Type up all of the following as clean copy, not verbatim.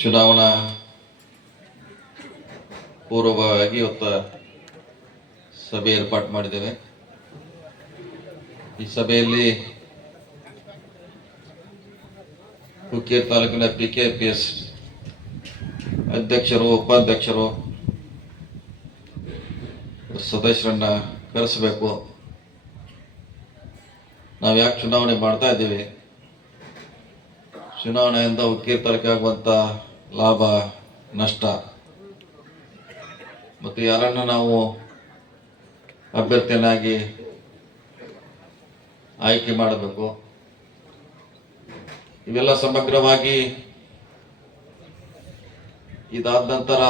ಚುನಾವಣಾ ಪೂರ್ವವಾಗಿ ಇವತ್ತು ಸಭೆ ಏರ್ಪಾಡು ಮಾಡಿದ್ದೇವೆ. ಈ ಸಭೆಯಲ್ಲಿ ಹುಕ್ಕೇರಿ ತಾಲೂಕಿನ PKPS ಅಧ್ಯಕ್ಷರು, ಉಪಾಧ್ಯಕ್ಷರು, ಸದಸ್ಯರನ್ನ ಕರೆಸಬೇಕು. ನಾವು ಯಾಕೆ ಚುನಾವಣೆ ಮಾಡ್ತಾ ಇದ್ದೀವಿ, ಚುನಾವಣೆಯಿಂದ ಹುಕ್ಕೇರಿ ತಾಲೂಕಿಗೆ ಆಗುವಂಥ ಲಾಭ ನಷ್ಟ ಮತ್ತು ಯಾರನ್ನು ನಾವು ಅಭ್ಯರ್ಥಿಯನ್ನಾಗಿ ಆಯ್ಕೆ ಮಾಡಬೇಕು, ಇವೆಲ್ಲ ಸಮಗ್ರವಾಗಿ ಇದಾದ ನಂತರ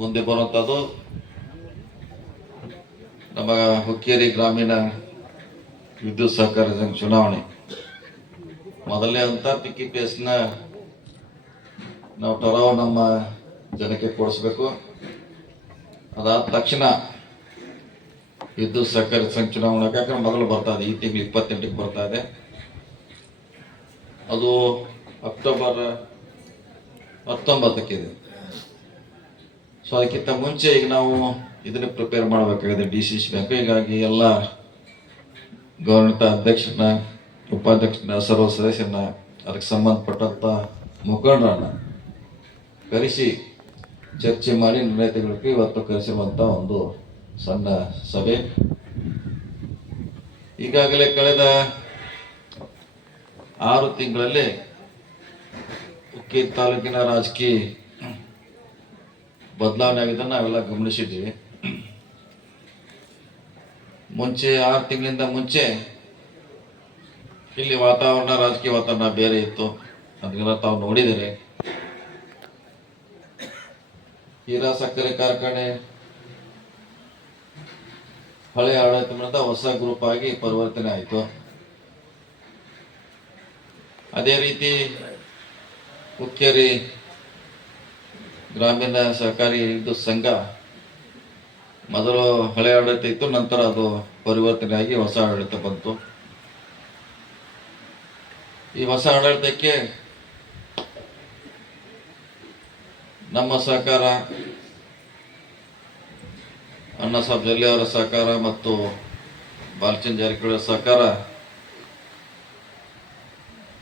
ಮುಂದೆ ಬರುವಂಥದ್ದು ನಮ್ಮ ಹುಕ್ಕೇರಿ ಗ್ರಾಮೀಣ ವಿದ್ಯುತ್ ಸಹಕಾರ ಸಂಘ ಚುನಾವಣೆ. ಮೊದಲನೇ ಹಂತ PKPSನ ನಾವು ಟರಾವ್ ನಮ್ಮ ಜನಕ್ಕೆ ಕೊಡಿಸ್ಬೇಕು. ಅದಾದ ತಕ್ಷಣ ವಿದ್ಯುತ್ ಸಹಕಾರಿ ಸಂಘ ಚುನಾವಣೆ ಯಾಕಂದ್ರೆ ಮೊದಲು ಬರ್ತಾ ಇದೆ, ಈ ತಿಂಗಳು 28ಕ್ಕೆ ಬರ್ತಾ ಇದೆ. ಅದು ಅಕ್ಟೋಬರ್ 19ಕ್ಕೆ ಇದೆ. ಸೊ ಅದಕ್ಕಿಂತ ಮುಂಚೆ ಈಗ ನಾವು ಇದನ್ನ ಪ್ರಿಪೇರ್ ಮಾಡಬೇಕಾಗಿದೆ DCC ಬ್ಯಾಂಕ್. ಹೀಗಾಗಿ ಎಲ್ಲ ಗೌರವಾನ್ವಿತ ಅಧ್ಯಕ್ಷರನ್ನ, ಉಪಾಧ್ಯಕ್ಷರನ್ನ, ಸರ್ವ ಸದಸ್ಯರನ್ನ, ಅದಕ್ಕೆ ಸಂಬಂಧಪಟ್ಟಂತ ಮುಖಂಡರನ್ನ ಕರೆಸಿ ಚರ್ಚೆ ಮಾಡಿ ನಿರ್ಣಯ ತೆಗೆದುಕೊಳ್ಳಕ್ಕೆ ಇವತ್ತು ಕರೆಸಿರುವಂತ ಒಂದು ಸಣ್ಣ ಸಭೆ. ಈಗಾಗಲೇ ಕಳೆದ 6 ತಿಂಗಳಲ್ಲಿ ಹುಕ್ಕೇರಿ ತಾಲೂಕಿನ ರಾಜಕೀಯ ಬದಲಾವಣೆ ಆಗಿದ್ದನ್ನು ನಾವೆಲ್ಲ ಗಮನಿಸಿದ್ದೀವಿ. ಮುಂಚೆ 6 ತಿಂಗಳಿಂದ ಮುಂಚೆ ಇಲ್ಲಿ ವಾತಾವರಣ, ರಾಜಕೀಯ ವಾತಾವರಣ ಬೇರೆ ಇತ್ತು. ಅದನ್ನೆಲ್ಲ ತಾವು ನೋಡಿದರೆ ಹೀರಾ ಸಕ್ಕರೆ ಕಾರ್ಖಾನೆ ಹಳೆ ಆಡಳಿತದಿಂದ ಹೊಸ ಗ್ರೂಪ್ ಆಗಿ ಪರಿವರ್ತನೆ ಆಯಿತು. ಅದೇ ರೀತಿ ಹುಕ್ಕೇರಿ ಗ್ರಾಮೀಣ ಸಹಕಾರಿ ವಿದ್ಯುತ್ ಸಂಘ ಮೊದಲು ಹಳೆ ಆಡಳಿತ ಇತ್ತು, ನಂತರ ಅದು ಪರಿವರ್ತನೆ ಆಗಿ ಹೊಸ ಆಡಳಿತ ಬಂತು. ಈ ಹೊಸ ಆಡಳಿತಕ್ಕೆ ನಮ್ಮ ಸಹಕಾರ, ಅಣ್ಣಾ ಸಾಹೇಬ್ ಜಲ್ಲಿ ಅವರ ಸಹಕಾರ ಮತ್ತು ಬಾಲಚಂದ್ರ ಜಾರಕಿಹೊಳಿ ಅವರ ಸಹಕಾರ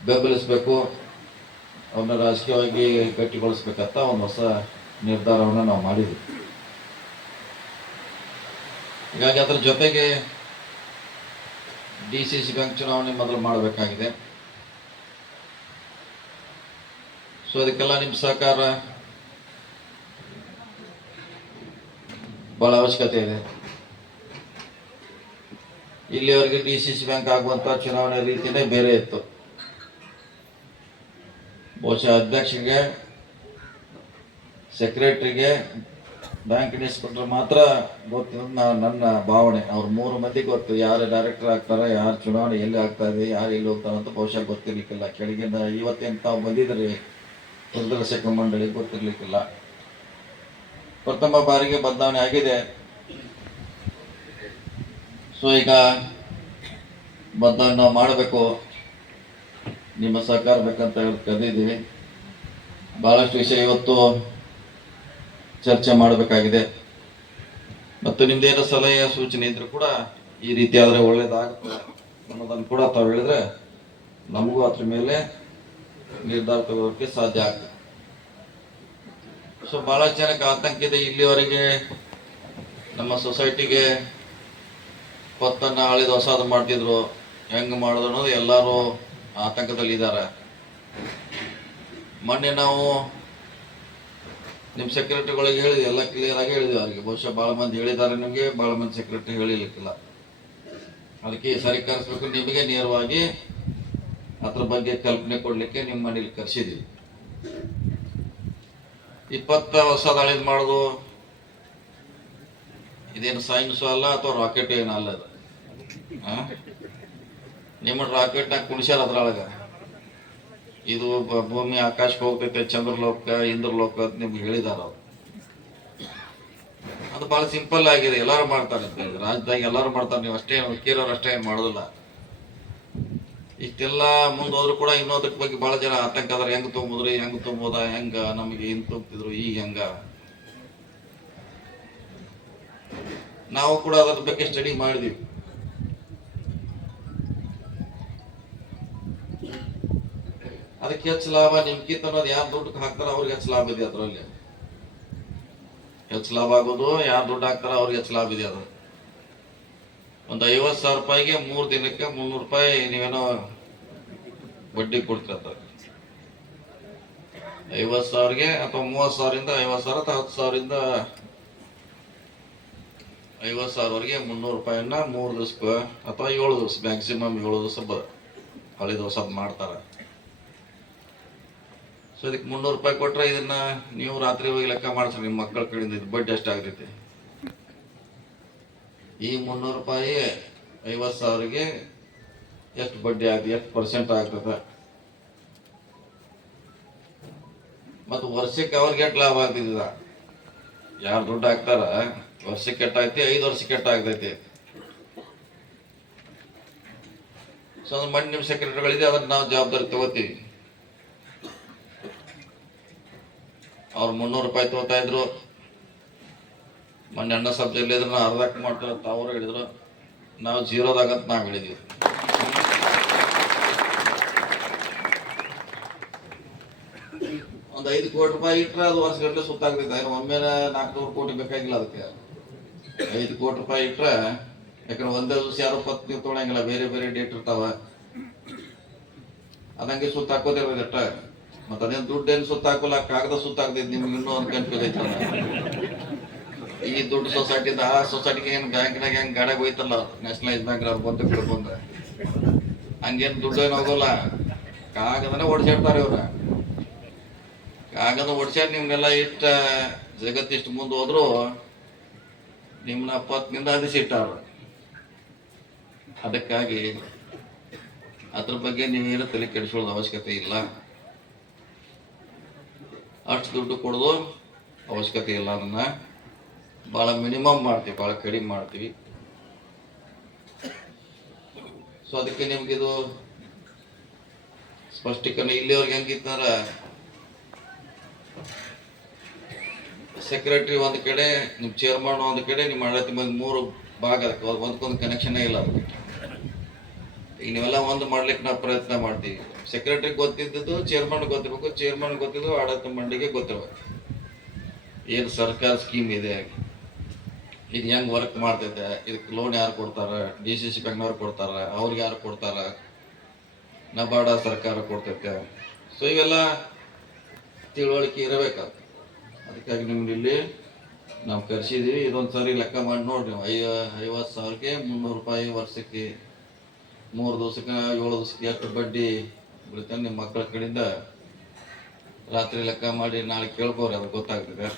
ಬೆಂಬಲಿಸಬೇಕು, ಅವನ್ನ ರಾಜಕೀಯವಾಗಿ ಗಟ್ಟಿಗೊಳಿಸ್ಬೇಕಂತ ಒಂದು ಹೊಸ ನಿರ್ಧಾರವನ್ನು ನಾವು ಮಾಡಿದ್ವಿ. ಹೀಗಾಗಿ ಅದರ ಜೊತೆಗೆ DCC ಬ್ಯಾಂಕ್ ಚುನಾವಣೆ ಮೊದಲು ಮಾಡಬೇಕಾಗಿದೆ. ಸೊ ಅದಕ್ಕೆಲ್ಲ ನಿಮ್ಮ ಸಹಕಾರ ಬಹಳ ಅವಶ್ಯಕತೆ ಇದೆ. ಇಲ್ಲಿವರೆಗೆ DCC ಬ್ಯಾಂಕ್ ಆಗುವಂತ ಚುನಾವಣೆ ರೀತಿನೇ ಬೇರೆ ಇತ್ತು. ಬಹುಶಃ ಅಧ್ಯಕ್ಷರಿಗೆ, ಸೆಕ್ರೆಟರಿಗೆ, ಬ್ಯಾಂಕ್ ಇನ್ಸ್ಪೆಕ್ಟರ್ ಮಾತ್ರ ಗೊತ್ತಿರೋದು ನನ್ನ ಭಾವನೆ. ಅವ್ರು 3 ಮಂದಿ ಗೊತ್ತು, ಯಾರು ಡೈರೆಕ್ಟರ್ ಆಗ್ತಾರೆ, ಯಾರು ಚುನಾವಣೆ ಎಲ್ಲಿ ಆಗ್ತಾ ಇದೆ, ಯಾರು ಎಲ್ಲಿ ಹೋಗ್ತಾರೆ ಅಂತ ಬಹುಶಃ ಗೊತ್ತಿರ್ಲಿಕ್ಕಿಲ್ಲ. ಕೆಳಗಿನ ಇವತ್ತೇನು ತಾವು ಬಂದಿದ್ರಿ ನಿರ್ದೇಶಕ ಮಂಡಳಿ ಗೊತ್ತಿರ್ಲಿಕ್ಕಿಲ್ಲ. ಪ್ರಥಮ ಬಾರಿಗೆ ಬದಲಾವಣೆ ಆಗಿದೆ. ಸೊ ಈಗ ಬದಲಾವಣೆ ನಾವು ಮಾಡಬೇಕು, ನಿಮ್ಮ ಸಹಕಾರ ಬೇಕಂತ ಕರೆದಿದ್ದೀವಿ. ಬಹಳಷ್ಟು ವಿಷಯ ಇವತ್ತು ಚರ್ಚೆ ಮಾಡಬೇಕಾಗಿದೆ. ಮತ್ತು ನಿಮ್ದೇನೋ ಸಲಹೆ ಸೂಚನೆ ಇದ್ರು ಕೂಡ ಈ ರೀತಿ ಆದರೆ ಒಳ್ಳೇದಾಗುತ್ತೆ ಅನ್ನೋದನ್ನು ಕೂಡ ತಾವು ಹೇಳಿದ್ರೆ ನಮಗೂ ಅದ್ರ ಮೇಲೆ ನಿರ್ಧಾರ ತಗೋಕ್ಕೆ ಸಾಧ್ಯ ಆಗ್ತದೆ. ಸೊ ಬಹಳ ಜನಕ್ಕೆ ಆತಂಕ ಇದೆ. ಇಲ್ಲಿವರೆಗೆ ನಮ್ಮ ಸೊಸೈಟಿಗೆ ಕೊತ್ತನ್ನು ಆಳಿದ ಹೊಸದು ಮಾಡ್ತಿದ್ರು, ಹೆಂಗೆ ಮಾಡೋದು ಅನ್ನೋದು ಎಲ್ಲರೂ ಆತಂಕದಲ್ಲಿ ಇದ್ದಾರೆ. ಮೊನ್ನೆ ನಾವು ನಿಮ್ಮ ಸೆಕ್ರೆಟರಿಗಳಿಗೆ ಹೇಳಿದ್ವಿ, ಎಲ್ಲ ಕ್ಲಿಯರ್ ಆಗಿ ಹೇಳಿದ್ವಿ ಅವರಿಗೆ. ಬಹುಶಃ ಭಾಳ ಮಂದಿ ಹೇಳಿದ್ದಾರೆ, ನಿಮಗೆ ಭಾಳ ಮಂದಿ ಸೆಕ್ರೆಟರಿ ಹೇಳಿರ್ಲಿಕ್ಕಿಲ್ಲ. ಅದಕ್ಕೆ ಸರಿಕರಿಸ್ಬೇಕು, ನಿಮಗೆ ನೇರವಾಗಿ ಅದ್ರ ಬಗ್ಗೆ ಕಲ್ಪನೆ ಕೊಡ್ಲಿಕ್ಕೆ ನಿಮ್ಮ ಮನೇಲಿ ಕರೆಸಿದ್ವಿ. 20 ವರ್ಷ ಹಳಿದ್ ಮಾಡೋದು ಇದೇನು ಸೈನ್ಸು ಅಲ್ಲ ಅಥವಾ ರಾಕೆಟ್ ಏನು ಅಲ್ಲ. ಅದು ನಿಮ್ಮ ರಾಕೆಟ್ನಾಗ ಕುಣಿಸ್ಯಾರ ಅದ್ರೊಳಗ. ಇದು ಭೂಮಿ ಆಕಾಶಕ್ಕೆ ಹೋಗ್ತೈತೆ, ಚಂದ್ರಲೋಕ, ಇಂದ್ರಲೋಕ ಅಂತ ನಿಮ್ಗೆ ಹೇಳಿದಾರ. ಅದು ಬಹಳ ಸಿಂಪಲ್ ಆಗಿದೆ, ಎಲ್ಲರೂ ಮಾಡ್ತಾರೆ. ರಾಜ್ಯದಾಗ ಎಲ್ಲರೂ ಮಾಡ್ತಾರೆ, ನೀವು ಅಷ್ಟೇ ಹುಕ್ಕೇರಿಯವ್ರು ಅಷ್ಟೇ ಏನು ಮಾಡೋದಿಲ್ಲ. ಇಷ್ಟೆಲ್ಲ ಮುಂದೋದ್ರು ಕೂಡ ಇನ್ನೊಂದ್ರ ಬಗ್ಗೆ ಬಹಳ ಜನ ಆತಂಕ ಅದ್ರ ಹೆಂಗ್ ತುಂಬಿದ್ರಿ ಹೆಂಗ್ ತುಂಬೋದ ಹೆಂಗ ನಮಗೆ ಏನ್ ತುಂಬ್ತಿದ್ರು ಈಗ ಹೆಂಗ. ನಾವು ಕೂಡ ಅದ್ರ ಬಗ್ಗೆ ಸ್ಟಡಿ ಮಾಡಿದ್ವಿ. ಅದಕ್ಕೆ ಹೆಚ್ಚು ಲಾಭ ನಿಮ್ಗಿಂತ ಅನ್ನೋದು ಯಾರು ದುಡ್ಡು ಹಾಕ್ತಾರ ಅವ್ರಿಗೆ ಹೆಚ್ಚು ಲಾಭ ಇದೆ. ಅದರಲ್ಲಿ ಹೆಚ್ಚು ಲಾಭ ಆಗೋದು ಯಾರು ದುಡ್ಡು ಹಾಕ್ತಾರ ಅವ್ರಿಗೆ ಹೆಚ್ಚು ಲಾಭ ಇದೆ. ಅದು ಒಂದು 50,000 ರೂಪಾಯಿಗೆ 3 ದಿನಕ್ಕೆ 300 ರೂಪಾಯಿ ನೀವೇನೋ ಬಡ್ಡಿ ಕೊಡ್ತಿರತ್ತ. 50,000ಗೆ ಅಥವಾ 30,000ರಿಂದ 50,000 ಅಥವಾ 10,000ರಿಂದ 50,000ವರೆಗೆ 300 ರೂಪಾಯಿನ 3 ದಿವಸಕ್ಕೆ ಅಥವಾ 7 ದಿವಸ, ಮ್ಯಾಕ್ಸಿಮಮ್ 7 ದಿವಸ ಹಳಿ ದಿವಸ ಮಾಡ್ತಾರೆ. ಸೊ ಇದಕ್ಕೆ 300 ರೂಪಾಯಿ ಕೊಟ್ರೆ ಇದನ್ನ ನೀವು ರಾತ್ರಿ ಹೋಗಿ ಲೆಕ್ಕ ಮಾಡ್ತೀರಿ ನಿಮ್ಮ ಮಕ್ಕಳ ಕಡೆಯಿಂದ ಇದು ಬಡ್ಡಿ ಎಷ್ಟಾಗ್ತೈತಿ. ಈ 300 ರೂಪಾಯಿ 50,000ಗೆ ಎಷ್ಟು ಬಡ್ಡಿ ಆಗ್ತದೆ, ಎಷ್ಟು ಪರ್ಸೆಂಟ್ ಆಗ್ತದೆ, ಮತ್ತು ವರ್ಷಕ್ಕೆ ಅವ್ರಿಗೆ ಎಷ್ಟು ಲಾಭ ಆಗ್ತಿದ್ದ. ಯಾರು ದುಡ್ಡು ಹಾಕ್ತಾರ ವರ್ಷಕ್ಕೆ ಎಷ್ಟಾಗ್ತಿ, 5 ವರ್ಷಕ್ಕೆ ಎಷ್ಟಾಗ್ತೈತಿ. ಸೊ ಅದು ಮಂಡಿ ನಿಮ್ಮ ಸೆಕ್ರೆಟರಿಗಳಿದೆ, ಅದನ್ನ ನಾವು ಜವಾಬ್ದಾರಿ ತಗೋತೀವಿ. ಅವ್ರು 300 ರೂಪಾಯಿ ತಗೋತಾ ಇದ್ರು, ಮೊನ್ನೆ ಅಣ್ಣ ಸಬ್ಜೆಕ್ಟ್ ಇದ್ರೆ ನಾವು ಅರ್ಧಕ್ಕೆ ಮಾಡ್ತಾರೆ ಅಂತ ಅವರು ಹೇಳಿದ್ರು, ನಾವು 0ದಾಗಂತ ನಾವು ಹೇಳಿದ್ವಿ. ಒಂದು 5 ಕೋಟಿ ರೂಪಾಯಿ ಇಟ್ಟರೆ ಅದು ವರ್ಷ ಗಂಟೆ ಸುತ್ತಾಗ್ತೈತೆ. ಒಮ್ಮೆ 400 ಕೋಟಿ ಬೇಕಾಗಿಲ್ಲ ಅದಕ್ಕೆ. 5 ಕೋಟಿ ರೂಪಾಯಿ ಇಟ್ಟರೆ, ಯಾಕಂದ್ರೆ ಒಂದೇ ದಿವಸ ಯಾರು 10 ನೀವು ತೊಗೊಳಂಗಿಲ್ಲ, ಬೇರೆ ಬೇರೆ ಡೇಟ್ ಇರ್ತಾವ. ಅದಂಗೆ ಸುತ್ತ ಹಾಕೋದಿರೋದಟ್ಟ. ಮತ್ತೆ ಅದೇನು ದುಡ್ಡೇನು ಸುತ್ತ ಹಾಕೋಲ್ಲ, ಕಾಗದ ಸುತ್ತ ಹಾಕ್ತೈತಿ. ನಿಮ್ಗೆ ಇನ್ನೂ ಒಂದು ಕನ್ಫ್ಯೂಸ್ ಐತಲ್ಲ. ಈ ದುಡ್ಡು ಸೊಸೈಟಿದ ಆ ಸೊಸೈಟಿಗೆ ಏನು ಬ್ಯಾಂಕ್ನಾಗ ಹೆಂಗೆ ಗಾಡಿಯಾಗ ಹೋಯ್ತಲ್ಲ, ನ್ಯಾಷನಲೈಸ್ ಬ್ಯಾಂಕ್ ಅವ್ರು ಬಂದು ಬಿಡ್ಬಂದ, ಹಂಗೇನು ದುಡ್ಡು ಏನು ಹೋಗೋಲ್ಲ, ಕಾಗದನೇ ಓಡಿಸಿಡ್ತಾರೆ ಇವ್ರ. ಕಾಗದ ಓಡಿಸ್ಯಾರ ನಿಮ್ಗೆಲ್ಲ ಇಷ್ಟ ಜಗತ್ತಿಷ್ಟು ಮುಂದೆ ಹೋದ್ರು ನಿಮ್ಮನ್ನ 10ನಿಂದ ಅದಿಸಿಟ್ಟಾರ. ಅದಕ್ಕಾಗಿ ಅದ್ರ ಬಗ್ಗೆ ನೀವೇನು ತಲೆ ಕೆಡಿಸ್ಕೊಳ್ಳೋದು ಅವಶ್ಯಕತೆ ಇಲ್ಲ. ಅಷ್ಟು ದುಡ್ಡು ಕೊಡೋದು ಅವಶ್ಯಕತೆ ಇಲ್ಲ. ಅದನ್ನ ಭಾಳ ಮಿನಿಮಮ್ ಮಾಡ್ತೀವಿ, ಭಾಳ ಕಡಿಮೆ ಮಾಡ್ತೀವಿ. ಸೊ ಅದಕ್ಕೆ ನಿಮ್ಗಿದು ಸ್ಪಷ್ಟೀಕರಣ. ಇಲ್ಲಿಯವ್ರಿಗೆ ಹೆಂಗಿತ್ತಂದ್ರೆ ಸೆಕ್ರೆಟರಿ ಒಂದು ಕಡೆ, ನಿಮ್ಮ ಚೇರ್ಮನ್ ಒಂದು ಕಡೆ, ನಿಮ್ಮ ಆಡಳಿತ ಮಂದಿ 3 ಭಾಗ. ಅದಕ್ಕೆ ಒಂದಕ್ಕೊಂದು ಕನೆಕ್ಷನ್ನೇ ಇಲ್ಲ ಅದಕ್ಕೆ. ಈಗ ನೀವೆಲ್ಲ ಒಂದು ಮಾಡ್ಲಿಕ್ಕೆ ನಾವು ಪ್ರಯತ್ನ ಮಾಡ್ತೀವಿ. ಸೆಕ್ರೆಟರಿ ಗೊತ್ತಿದ್ದು ಚೇರ್ಮನ್ ಗೊತ್ತಿರ್ಬೇಕು, ಚೇರ್ಮನ್ ಗೊತ್ತಿದ್ದು ಆಡಳಿತ ಮಂಡಳಿಗೆ ಗೊತ್ತಿರ್ಬೇಕು. ಏನು ಸರ್ಕಾರ ಸ್ಕೀಮ್ ಇದೆ, ಇದು ಹೆಂಗೆ ವರ್ಕ್ ಮಾಡ್ತೈತೆ, ಇದಕ್ಕೆ ಲೋನ್ ಯಾರು ಕೊಡ್ತಾರೆ, DCC ಬ್ಯಾಂಕ್ನವ್ರು ಕೊಡ್ತಾರೆ, ಅವ್ರಿಗೆ ಯಾರು ಕೊಡ್ತಾರೆ, ನಬಾರ್ಡ ಸರ್ಕಾರ ಕೊಡ್ತೈತೆ. ಸೊ ಇವೆಲ್ಲ ತಿಳುವಳಿಕೆ ಇರಬೇಕಾಗ್ತದೆ. ಅದಕ್ಕಾಗಿ ನಿಮ್ಗೆ ಇಲ್ಲಿ ನಾವು ಕರೆಸಿದ್ದೀವಿ. ಇದೊಂದು ಸಾರಿ ಲೆಕ್ಕ ಮಾಡಿ ನೋಡ್ರಿ. 50,000ಗೆ 300 ರೂಪಾಯಿ ವರ್ಷಕ್ಕೆ 3 ದಿವಸಕ್ಕೆ 7 ದಿವಸಕ್ಕೆ ಎಷ್ಟು ಬಡ್ಡಿ ಬೀಳುತ್ತೆ ನಿಮ್ಮ ಮಕ್ಕಳ ಕಡೆಯಿಂದ ರಾತ್ರಿ ಲೆಕ್ಕ ಮಾಡಿ ನಾಳೆ ಕೇಳ್ಕೋರಿ, ಅದು ಗೊತ್ತಾಗ್ತದೆ.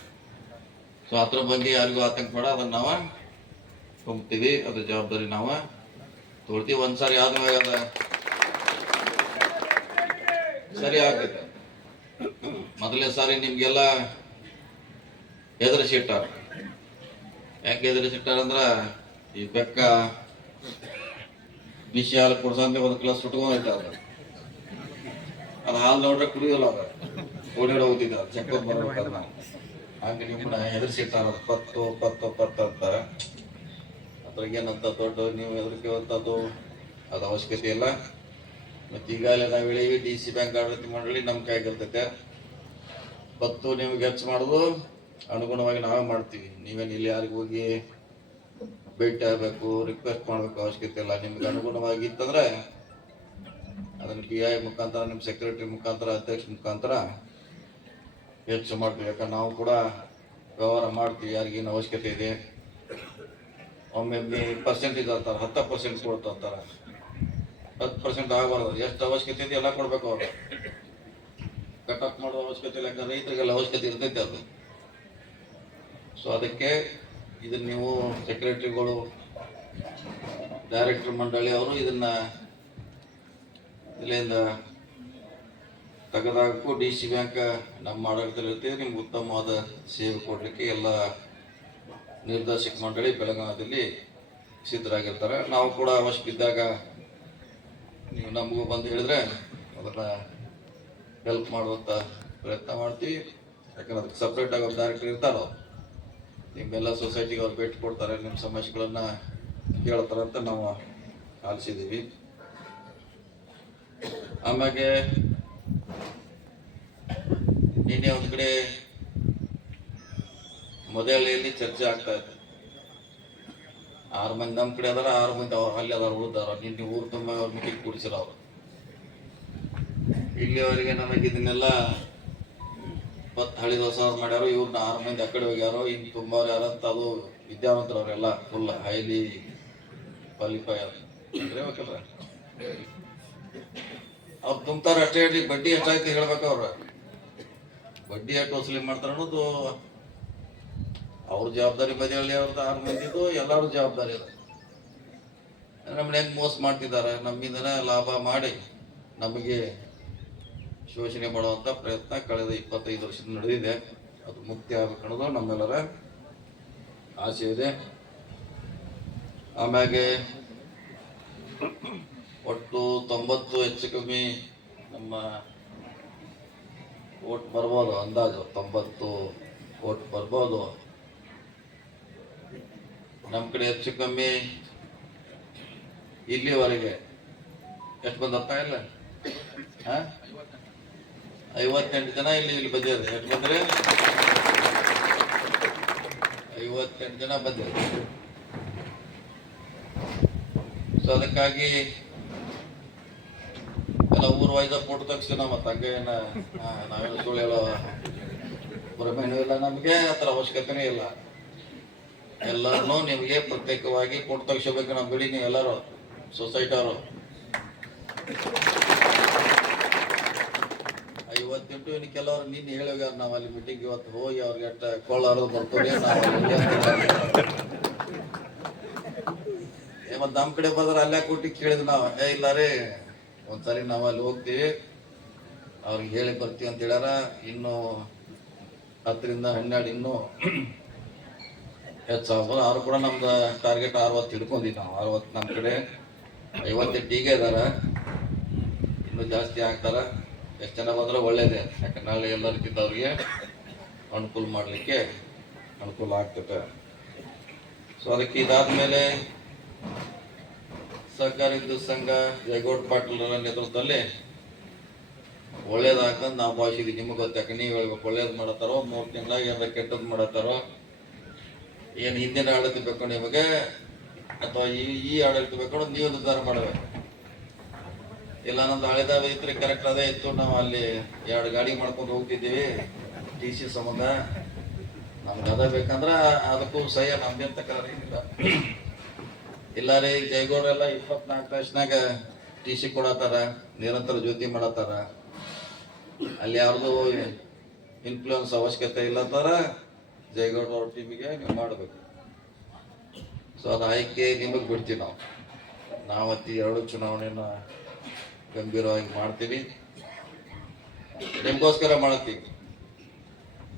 ಸೊ ಅದ್ರ ಬಗ್ಗೆ ಯಾರಿಗೂ ಆತಂಕ ಬೇಡ, ಅದನ್ನ ನಾವು ತುಂಬ್ತೀವಿ. ಅದ್ರ ಜವಾಬ್ದಾರಿ ನಾವು ತೊಳ್ತೀವಿ. ಒಂದ್ಸಾರಿ ಆದ್ಮೇಲೆ ಅದ ಸರಿ ಆಗ್ತೈತೆ. ಮೊದಲನೇ ಸಾರಿ ನಿಮ್ಗೆಲ್ಲ ಹೆದರಿಸಿಟ್ಟಾರ. ಯಾಕೆ ಹೆದರಿಸಿಟ್ಟಾರ ಅಂದ್ರ, ಈ ಬೆಕ್ಕ ಬಿಸಿ ಹಾಲು ಕುಡ್ಸಂತೆ ಒಂದು ಗ್ಲಾಸ್ ಸುಟ್ಕೊಂಡಿಟ್ಟಾರ. ಅದು ಹಾಲು ನೋಡ್ರೆ ಕುಡಿಯೋಲ್ಲ, ಅದ ಓಡಾಡ ಹೋಗ್ತಿದ್ದ ಚೆಕ್ ಬರ್ಬೇಕಾದ. ಹಂಗೆ ನಿಮ್ಮನ್ನ ಹೆದರ್ಸಿಟ್ಟಾರ. 10 ಅಂತ ಅದ್ರಾಗೇನಂತ ದೊಡ್ಡ ನೀವು ಹೆದರಿಕೆವಂಥದ್ದು ಅದು ಅವಶ್ಯಕತೆ ಇಲ್ಲ. ಮತ್ತು ಈಗಾಗಲೇ ನಾವು ಹೇಳಿವಿ, DC ಬ್ಯಾಂಕ್ ಆಡಳಿತ ಮಂಡಳಿ ನಮ್ಮ ಕೈಗಿರ್ತೈತೆ. 10 ನಿಮ್ಗೆ ಹೆಚ್ಚು ಮಾಡೋದು ಅನುಗುಣವಾಗಿ ನಾವೇ ಮಾಡ್ತೀವಿ. ನೀವೇನು ಇಲ್ಲಿ ಯಾರಿಗೆ ಹೋಗಿ ಭೇಟಿ ಆಗಬೇಕು, ರಿಕ್ವೆಸ್ಟ್ ಮಾಡಬೇಕು ಅವಶ್ಯಕತೆ ಇಲ್ಲ. ನಿಮ್ಗೆ ಅನುಗುಣವಾಗಿ ಇತ್ತಂದ್ರೆ ಅದನ್ನು PI ಮುಖಾಂತರ, ನಿಮ್ಮ ಸೆಕ್ರೆಟರಿ ಮುಖಾಂತರ, ಅಧ್ಯಕ್ಷ ಮುಖಾಂತರ ಹೆಚ್ಚು ಮಾಡ್ತೀವಿ. ಯಾಕಂದ್ರೆ ನಾವು ಕೂಡ ವ್ಯವಹಾರ ಮಾಡ್ತೀವಿ. ಯಾರಿಗೇನು ಅವಶ್ಯಕತೆ ಇದೆ, ಒಮ್ಮೆ 20% ಅಂತಾರೆ, 10% ಕೊಡ್ತಾರೆ. 10% ಆಗಬಾರ್ದು. ಎಷ್ಟು ಅವಶ್ಯಕತೆ ಇದೆ ಎಲ್ಲ ಕೊಡ್ಬೇಕು. ಅವರು ಕಟ್ ಮಾಡೋ ಅವಶ್ಯಕತೆ ಇಲ್ಲ, ಯಾಕಂದ್ರೆ ರೈತರಿಗೆಲ್ಲ ಅವಶ್ಯಕತೆ ಇರ್ತೈತೆ ಅದು. ಸೊ ಅದಕ್ಕೆ ಇದನ್ನ ನೀವು ಸೆಕ್ರೆಟರಿಗಳು, ಡೈರೆಕ್ಟರ್ ಮಂಡಳಿ ಅವರು ಇದನ್ನ ಇಲ್ಲಿಂದ ತೆಗೆದಾಕು. DC ಬ್ಯಾಂಕ್ ನಮ್ಮ ಆಡಳಿತದಲ್ಲಿ ಇರ್ತೀವಿ. ನಿಮ್ಗೆ ಉತ್ತಮವಾದ ಸೇವೆ ಕೊಡಲಿಕ್ಕೆ ಎಲ್ಲ ನಿರ್ದೇಶಕ ಮಂಡಳಿ ಬೆಳಗಾವಿಯಲ್ಲಿ ಸಿದ್ಧರಾಗಿರ್ತಾರೆ. ನಾವು ಕೂಡ ಅವಶ್ಯಕ ಇದ್ದಾಗ ನೀವು ನಮಗೂ ಬಂದು ಹೇಳಿದ್ರೆ ಅದನ್ನ ಹೆಲ್ಪ್ ಮಾಡುವಂತ ಪ್ರಯತ್ನ ಮಾಡ್ತೀವಿ. ಯಾಕಂದ್ರೆ ಅದಕ್ಕೆ ಸಪ್ರೇಟ್ ಆಗಿ ಡೈರೆಕ್ಟರ್ ಇರ್ತಾರೋ, ನಿಮ್ಮೆಲ್ಲ ಸೊಸೈಟಿಗೆ ಅವ್ರು ಭೇಟಿ ಕೊಡ್ತಾರೆ, ನಿಮ್ಮ ಸಮಸ್ಯೆಗಳನ್ನ ಕೇಳ್ತಾರಂತ ನಾವು ಆಲಿಸಿದ್ದೀವಿ. ಆಮ್ಯಾಗೆ ನಿನ್ನೆ ಒಂದು ಕಡೆ ಮೊದಲನೆಯಲ್ಲಿ ಚರ್ಚೆ ಆಗ್ತಾ ಇತ್ತು. 6 ಮಂದಿ ನಮ್ಮ ಕಡೆ ಅದಾರ, 6 ಮಂದಿ ಅವ್ರು ಅಲ್ಲಿ ಅದಾರ, ಉಳಿದಾರ. ನಿನ್ನೆ ಊರು ತುಂಬ ಅವ್ರ ಮೀಟಿಂಗ್ ಕೂಡಿಸಿರ ಅವರು. ಇಲ್ಲಿವರೆಗೆ ನನಗೆ ಇದನ್ನೆಲ್ಲ 10 ಹಳಿ ದೋಸವ್ರು ಮಾಡ್ಯಾರು, ಇವ್ರನ್ನ 6 ಮಂದಿ ಆ ಕಡೆ ಹೋಗ್ಯಾರೋ, ಇನ್ನು ತುಂಬಾರು ಯಾರಂತ ಅದು ವಿದ್ಯಾವಂತರು ಅವರೆಲ್ಲ ಫುಲ್ ಹೈಲಿ ಕ್ವಾಲಿಫೈ ಹೇಳ್ಬೇಕಲ್ರ. ಅವ್ರು ತುಂಬ್ತಾರೆ ಅಷ್ಟೇ. ಹೇಳಿ ಬಡ್ಡಿ ಎಷ್ಟಾಯ್ತು ಹೇಳ್ಬೇಕು. ಅವ್ರ ಬಡ್ಡಿ ಎಷ್ಟು ವಸೂಲಿ ಮಾಡ್ತಾರೆ ಅನ್ನೋದು ಅವ್ರ ಜವಾಬ್ದಾರಿ. ಬದಿಯಲ್ಲಿ ಅವ್ರದ್ದು 6 ಮಂದಿದು ಎಲ್ಲರೂ ಜವಾಬ್ದಾರಿ ಅದ. ನಮ್ಮನ್ನ ಹೆಂಗ್ ಮೋಸ ಮಾಡ್ತಿದ್ದಾರೆ, ನಮ್ಮಿಂದನೇ ಲಾಭ ಮಾಡಿ ನಮಗೆ ಶೋಷಣೆ ಮಾಡುವಂತ ಪ್ರಯತ್ನ ಕಳೆದ 25 ವರ್ಷದ ನಡೆದಿದೆ. ಅದು ಮುಕ್ತಿ ಆಗ್ಬೇಕು ಅನ್ನೋದು ನಮ್ಮೆಲ್ಲರ ಆಸೆ ಇದೆ. ಆಮ್ಯಾಗೆ ಒಟ್ಟು 90 ಹೆಚ್ಚು ಕಮ್ಮಿ ನಮ್ಮ ಓಟ್ ಬರ್ಬೋದು, ಅಂದಾಜು 90 ಓಟ್ ಬರ್ಬೋದು. ನಮ್ಮ ಕಡೆ ಹೆಚ್ಚು ಕಮ್ಮಿ ಇಲ್ಲಿವರೆಗೆ ಎಷ್ಟು ಬಂದಪ್ಪ? ಇಲ್ಲ 58 ಜನ ಇಲ್ಲಿ ಬಂದಿದ್ದಾರೆ. ಎಷ್ಟು ಬಂದ್ರೆ 58 ಜನ ಬಂದಿದ್ದಾರೆ. ಸೊ ಅದಕ್ಕಾಗಿ ಎಲ್ಲ ಊರು ವೈಸ ಫೋಟೋ ತಗ್ಸಿನ ಮತ್ತೆ ಹಂಗೆ ನಾವೇನು ಸುಳ್ಳು ಹೇಳೋ ಪ್ರಮೇನೂ ಇಲ್ಲ. ನಮಗೆ ಆ ಥರ ಅವಶ್ಯಕತೆನೇ ಇಲ್ಲ. ಎಲ್ಲರನ್ನೂ ನಿಮಗೆ ಪ್ರತ್ಯೇಕವಾಗಿ ಫೋಟೋ ತೆಗಿಸಬೇಕು. ನಮ್ಮ ಬಿಡಿ ನೀವು ಎಲ್ಲರೂ ಸೊಸೈಟಿ ಅವರು 58. ಇನ್ನು ಕೆಲವರು ನಿನ್ನೆ ಹೇಳೋಗ್ಯಾರ, ನಾವು ಅಲ್ಲಿ ಮೀಟಿಂಗ್ ಇವತ್ತು ಹೋಗಿ ಅವ್ರಿಗೆ ಅಷ್ಟ ಕೊಳ್ಳಾರೋದು ಬರ್ತೀವಿ ಮತ್ತು ನಮ್ಮ ಕಡೆ ಬಂದ್ರೆ ಅಲ್ಲೇ ಕೊಟ್ಟು ಕೇಳಿದ್ವಿ ನಾವು. ಇಲ್ಲ ರೀ, ಒಂದ್ಸರಿ ನಾವು ಅಲ್ಲಿ ಹೋಗ್ತೀವಿ, ಅವ್ರಿಗೆ ಹೇಳಿ ಬರ್ತೀವಿ ಅಂತ ಹೇಳ್ಯಾರ. ಇನ್ನು 10 ರಿಂದ 12 ಇನ್ನೂ ಹೆಚ್ಚಾಗ್ಬೋದು. ಅವ್ರು ಕೂಡ ನಮ್ದು ಟಾರ್ಗೆಟ್ 60 ಹಿಡ್ಕೊಂಡಿವಿ ನಾವು. 60 ನಮ್ಮ ಕಡೆ 58 ಈಗ ಇದಾರ, ಇನ್ನೂ ಜಾಸ್ತಿ ಆಗ್ತಾರ. ಎಷ್ಟು ಜನ ಬಂದ್ರೆ ಒಳ್ಳೇದೇ. ಯಾಕಂದ್ರೆ ನಾಳೆ ಎಲ್ಲರಿಗಿಂತ ಅವ್ರಿಗೆ ಅನುಕೂಲ ಮಾಡಲಿಕ್ಕೆ ಅನುಕೂಲ ಆಗ್ತದೆ. ಸೊ ಅದಕ್ಕೆ ಇದಾದ್ಮೇಲೆ ಸಹಕಾರಿ ವಿದ್ಯುತ್ ಸಂಘ ಜಯಗೌಡ ಪಾಟೀಲರ ನೇತೃತ್ವದಲ್ಲಿ ಒಳ್ಳೇದಾಗ್ತಂದು ನಾವು ಭಾವಿಸಿದ್ವಿ. ನಿಮಗೆ ಗೊತ್ತಾಕ, ನೀವು ಹೇಳ್ಬೇಕು ಒಳ್ಳೇದು ಮಾಡತ್ತಾರೋ, 3 ತಿಂಗಳಾಗಿ ಎಲ್ಲ ಕೆಟ್ಟದ್ದು ಮಾಡತ್ತಾರೋ, ಏನು ಹಿಂದಿನ ಆಡಳಿತ ಬೇಕು ನಿಮಗೆ ಅಥವಾ ಈ ಆಡಳಿತ ಬೇಕು ನೀವು ನಿರ್ಧಾರ ಮಾಡಬೇಕು. ಇಲ್ಲ ನಮ್ದು ಹಳೆದ ಇತ್ತು ಕರೆಕ್ಟ್ ಅದೇ ಇತ್ತು, ನಾವು ಅಲ್ಲಿ 2 ಗಾಡಿ ಮಾಡ್ಕೊಂಡು ಹೋಗ್ತಿದ್ದೀವಿ TC ಸಂಬಂಧ, ನಮ್ಗೆ ಅದ ಬೇಕಂದ್ರೆ ಅದಕ್ಕೂ ಸಹ್ಯ, ನಮ್ದೇನು ತಕರಾರು ಏನಿಲ್ಲ. ಇಲ್ಲ ರೀ, ಜಯಗೌಡ್ರೆಲ್ಲ 24 ತಾಸಿನಾಗ TC ಕೊಡತ್ತಾರ, ನಿರಂತರ ಜ್ಯೋತಿ ಮಾಡತ್ತಾರ, ಅಲ್ಲಿ ಯಾರ್ದು ಇನ್ಫ್ಲೂಯೆನ್ಸ್ ಅವಶ್ಯಕತೆ ಇಲ್ಲತ್ತಾರ, ಜಯಗೌಡ ಅವ್ರ ಟೀಮಿಗೆ ನೀವು ಮಾಡಬೇಕು. ಸೊ ಅದು ಆಯ್ಕೆ ನಿಮಗೆ ಬಿಡ್ತೀವಿ ನಾವು. ನಾವತ್ತಿ 2 ಚುನಾವಣೆನ ಗಂಭೀರವಾಗಿ ಮಾಡ್ತೀವಿ, ನಿಮ್ಗೋಸ್ಕರ ಮಾಡ್ತೀವಿ.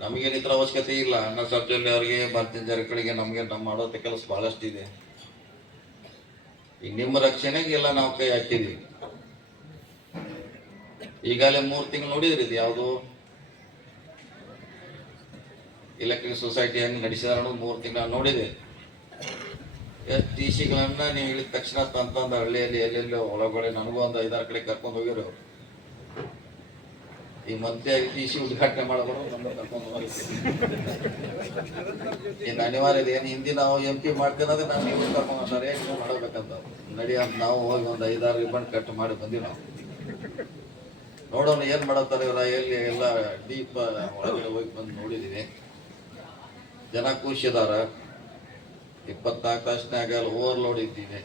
ನಮಗೇನು ಇತರ ಅವಶ್ಯಕತೆ ಇಲ್ಲ. ಅನ್ನ ಸರ್ಜಲ್ಲಿ ಅವ್ರಿಗೆ, ಭಾರತೀಯ ಜನಗಳಿಗೆ, ನಮಗೆ ನಮ್ಮ ಮಾಡೋದ ಕೆಲಸ ಬಹಳಷ್ಟಿದೆ. ಈಗ ನಿಮ್ಮ ರಕ್ಷಣೆಗೆ ಎಲ್ಲ ನಾವು ಕೈ ಹಾಕಿದೀವಿ. ಈಗಾಗಲೇ 3 ತಿಂಗಳು ನೋಡಿದ್ರಿ, ಇದು ಯಾವುದು ಇಲೆಕ್ಟ್ರಿಕ್ ಸೊಸೈಟಿ ಹೆಂಗೆ ನಡೆಸಿದಾರ ಅನ್ನೋದು 3 ತಿಂಗಳು ನೋಡಿದೆ. ಎಷ್ಟು TCಗಳನ್ನ ನೀವು ಹೇಳಿದ ತಕ್ಷಣ ತಂತಂದು ಹಳ್ಳಿಯಲ್ಲಿ ಎಲ್ಲೆಲ್ಲೋ ಒಳಗಡೆ ನನಗೂ ಒಂದು 5-6 ಕಡೆ ಕರ್ಕೊಂಡು ಹೋಗಿರೋ ಅವರು. ಈ ಮಂತ್ರಿಯಾಗಿ TC ಉದ್ಘಾಟನೆ ಮಾಡಬಾರ್ದು, ನಮ್ಮ ಕರ್ಕೊಂಡು ಹೋಗಿ ಇನ್ನು ಅನಿವಾರ್ಯ ಇದೆ. ಏನು ಹಿಂದಿ ನಾವು MP ಮಾಡ್ತೀನಂದ್ರೆ ನಾನು ನೀವು ಕರ್ಕೊಂಡು ಹೋಗ್ತಾರೆ, ನೀವು ಮಾಡಬೇಕಂತ ನಡಿ ಅಂತ ನಾವು ಹೋಗಿ ಒಂದು 5-6 ರಿಬನ್ ಕಟ್ ಮಾಡಿ ಬಂದಿವಿ ನಾವು. ನೋಡೋಣ ಏನು ಮಾಡತ್ತಾರೆ ಇವರ, ಎಲ್ಲಿ ಎಲ್ಲ ಡೀಪ್ ಒಳಗಡೆ ಹೋಗಿ ಬಂದು ನೋಡಿದೀವಿ. ಜನ ಖುಷಿದಾರ. 24 ತಾಸಿನಾಗ ಓವರ್ಲೋಡ್ ಇದ್ದೀವಿ.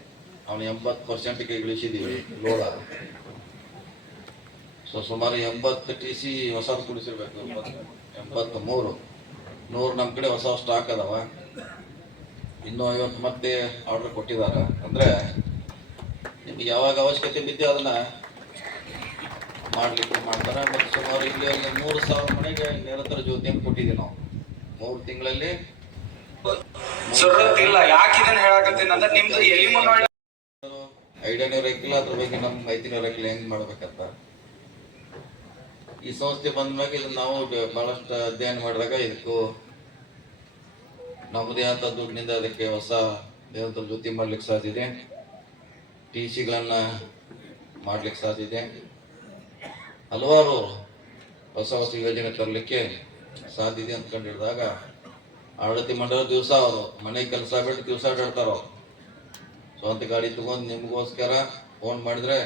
ಅವನು 80%ಗೆ ಇಳಿಸಿದ್ದೀವಿ ಲೋಡ. ಸೊ ಸುಮಾರು 80 TC ಹೊಸದು ಕುಡಿಸಿರ್ಬೇಕು. 83 100 ನಮ್ಮ ಕಡೆ ಹೊಸ ಸ್ಟಾಕ್ ಅದಾವ. ಇನ್ನೂ 50 ಮತ್ತೆ ಆರ್ಡರ್ ಕೊಟ್ಟಿದ್ದಾರೆ. ಅಂದರೆ ನಿಮ್ಗೆ ಯಾವಾಗ ಅವಶ್ಯಕತೆ ಬಿದ್ದೆ ಅದನ್ನ ಮಾಡ್ಲಿಕ್ಕೆ ಮಾಡ್ತಾರೆ. ಮತ್ತು ಸುಮಾರು ಇಲ್ಲಿವರೆಗೆ 3,000 ಮನೆಗೆ ನಿರಂತರ ಜ್ಯೋತಿಯನ್ನು ಕೊಟ್ಟಿದ್ದೀವಿ ನಾವು 3 ತಿಂಗಳಲ್ಲಿ. ಐರನ್ ಹಾಕಿಲ್ಲ, ಅದ್ರ ಬಗ್ಗೆ ನಮ್ಗೆ ಮಾಹಿತಿನೂ ಹಾಕಿಲ್ಲ ಹೆಂಗ್ ಮಾಡ್ಬೇಕಂತ. ಈ ಸಂಸ್ಥೆ ಬಂದ್ಮ್ಯಾಗ ಇದನ್ನ ನಾವು ಬಹಳಷ್ಟು ಅಧ್ಯಯನ ಮಾಡಿದಾಗ ಇದಕ್ಕೂ ನಮ್ಮದೇ ಆದ ದುಡ್ಡಿನಿಂದ ಅದಕ್ಕೆ ಹೊಸ ನಿರಂತರ ಜೊತೆ ಮಾಡ್ಲಿಕ್ಕೆ ಸಾಧ್ಯ ಇದೆ. TCಗಳನ್ನ ಮಾಡ್ಲಿಕ್ಕೆ ಸಾಧ್ಯ ಇದೆ. ಹಲವಾರು ಹೊಸ ಹೊಸ ಯೋಜನೆ ತರಲಿಕ್ಕೆ ಸಾಧ್ಯ ಇದೆ ಅಂದ್ಕೊಂಡು ಹಿಡಿದಾಗ ಆಡಳಿತ ಮಂಡಳಿ ದಿವಸ ಅವರು ಮನೆ ಕೆಲಸ ಬಿಟ್ಟು ದಿವಸ ಅಡ್ಡಾಡ್ತಾರ. ಅವ್ರು ಸ್ವಂತ ಗಾಡಿ ತಗೊಂಡು ನಿಮ್ಗೋಸ್ಕರ ಫೋನ್ ಮಾಡಿದ್ರೆ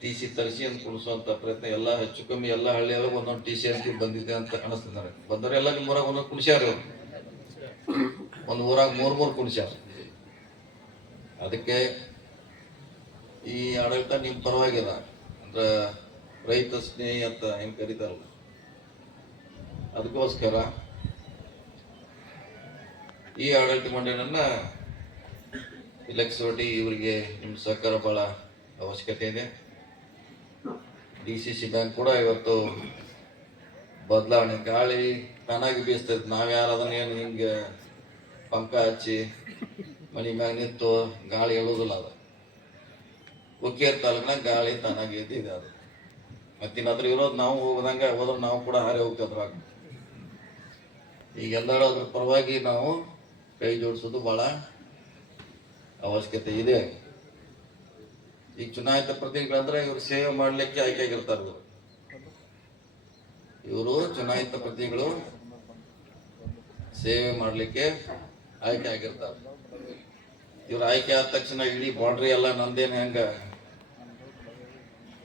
TC ತರಿಸಿ ಅಂತ ಕುಣಿಸುವಂತ ಪ್ರಯತ್ನ ಎಲ್ಲ ಹೆಚ್ಚು ಕಮ್ಮಿ ಎಲ್ಲ ಹಳ್ಳಿಯೊಳಗೆ ಒಂದೊಂದು TC ಅಂತ ಬಂದಿದೆ ಅಂತ ಕಾಣಿಸ್ತಿದ್ದಾರೆ. ಬಂದವರೆಲ್ಲ ನಿಮ್ಮ ಊರಾಗ ಒಂದೊಂದು ಕುಣಿಸ್ಯಾರ. ಒಂದು ಊರಾಗ ಮೂರ್ ಕುಣಿಸ್ಯಾರ. ಅದಕ್ಕೆ ಈ ಆಡಳಿತ ನಿಮ್ ಪರವಾಗಿಲ್ಲ ಅಂದ್ರೆ ರೈತ ಸ್ನೇಹಿ ಅಂತ ಹೆಂಗ್ ಕರೀತಾರಲ್ಲ, ಅದಕ್ಕೋಸ್ಕರ ಈ ಆಡಳಿತ ಮಂಡಳಿಯನ್ನ ಇಲೆಕ್ಟ್ರಿಸಿಟಿ ಇವರಿಗೆ ನಿಮ್ಮ ಸಹಕಾರ ಬಹಳ ಅವಶ್ಯಕತೆ ಇದೆ. DCC ಬ್ಯಾಂಕ್ ಕೂಡ ಇವತ್ತು ಬದಲಾವಣೆ, ಗಾಳಿ ತಾನಾಗಿ ಬೀಸ್ತೈತೆ. ನಾವ್ಯಾರು ಅದನ್ನ ಏನು ಹಿಂಗೆ ಪಂಕ ಹಚ್ಚಿ ಮನಿ ಮ್ಯಾಗ ನಿಂತು ಗಾಳಿ ಎಳುವುದಿಲ್ಲ. ಅದು ಉಕ್ಕೇರಿ ತಾಲೂಕಿನಾಗ ಗಾಳಿ ತಾನಾಗಿ ಎದ್ದಿದೆ. ಅದು ಮತ್ತಿನ್ನಾದ್ರೂ ಇರೋದು ನಾವು ಹೋಗದಂಗೆ ಹೋದ್ರೆ ನಾವು ಕೂಡ ಹಾರಿ ಹೋಗ್ತದ್ರಾಗ. ಈಗೆಲ್ಲರೂ ಅದ್ರ ಪರವಾಗಿ ನಾವು ಕೈ ಜೋಡಿಸೋದು ಬಹಳ ಅವಶ್ಯಕತೆ ಇದೆ. ಈಗ ಚುನಾಯಿತ ಪ್ರತಿನಿಧಿಗಳಂದ್ರೆ ಇವರು ಸೇವೆ ಮಾಡ್ಲಿಕ್ಕೆ ಆಯ್ಕೆ ಆಗಿರ್ತಾರೆ. ಇವರು ಚುನಾಯಿತ ಪ್ರತಿನಿಧಿಗಳು ಸೇವೆ ಮಾಡ್ಲಿಕ್ಕೆ ಆಯ್ಕೆ ಆಗಿರ್ತಾರೆ. ಇವ್ರ ಆಯ್ಕೆ ಆದ ತಕ್ಷಣ ಇಡೀ ಬಾರ್ಡ್ರಿ ಎಲ್ಲ ನಂದೇನೆ ಹೆಂಗ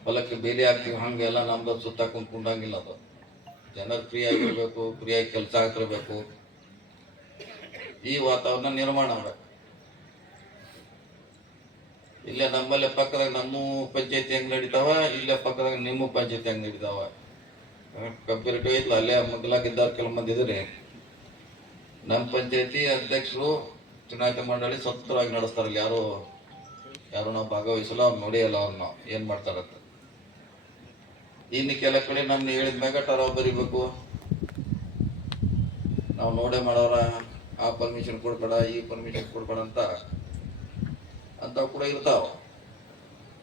ಹೊಲಕ್ಕೆ ಬೇಲಿ ಹಾಕ್ತಿವಿ ಹಂಗೆಲ್ಲ ನಮ್ದು ಸುತ್ತ ಕುಂತ್ಕೊಂಡಂಗಿಲ್ಲ. ಅದು ಜನರು ಫ್ರೀ ಆಗಿರ್ಬೇಕು, ಫ್ರೀಯಾಗಿ ಕೆಲಸ ಆಗ್ತಿರ್ಬೇಕು. ಈ ವಾತಾವರಣ ನಿರ್ಮಾಣ ಮಾಡಬೇಕು. ಇಲ್ಲೇ ನಮ್ಮಲ್ಲೇ ಪಕ್ಕದಾಗ ನಮ್ಮ ಪಂಚಾಯತಿ ಹೆಂಗ್ ನಡೀತಾವ, ಇಲ್ಲೇ ಪಕ್ಕದಾಗ ನಿಮ್ಮ ಪಂಚಾಯತಿ ಹೆಂಗ್ ನಡೀತಾವ. ಕಂಪೇರಿಟಿವ್ ಐತ್ಲ, ಅಲ್ಲೇ ಮಗ್ಲಾಗಿದ್ದಾರೆ ಕೆಲವು ಮಂದಿ ಇದ್ರೆ. ನಮ್ಮ ಪಂಚಾಯತಿ ಅಧ್ಯಕ್ಷರು ಚುನಾಯಿತ ಮಂಡಳಿ ಸ್ವತಂತ್ರವಾಗಿ ನಡೆಸ್ತಾರಲ್ಲ. ಯಾರು ನಾವು ಭಾಗವಹಿಸಲ್ಲ, ಅವ್ರು ನೋಡಿಯಲ್ಲ ಅವ್ರನ್ನ ಏನ್ ಮಾಡ್ತಾರಂತ. ಇನ್ನು ಕೆಲ ಕಡೆ ನಮ್ನ ಹೇಳಿದ ಮ್ಯಾಗ ಟರಾವ್ ಬರಿಬೇಕು, ನಾವು ನೋಡೇ ಮಾಡೋರ, ಆ ಪರ್ಮಿಷನ್ ಕೊಡ್ಬೇಡ, ಈ ಪರ್ಮಿಷನ್ ಕೊಡ್ಬೇಡ ಅಂತ ಕೂಡ ಇರ್ತಾವ.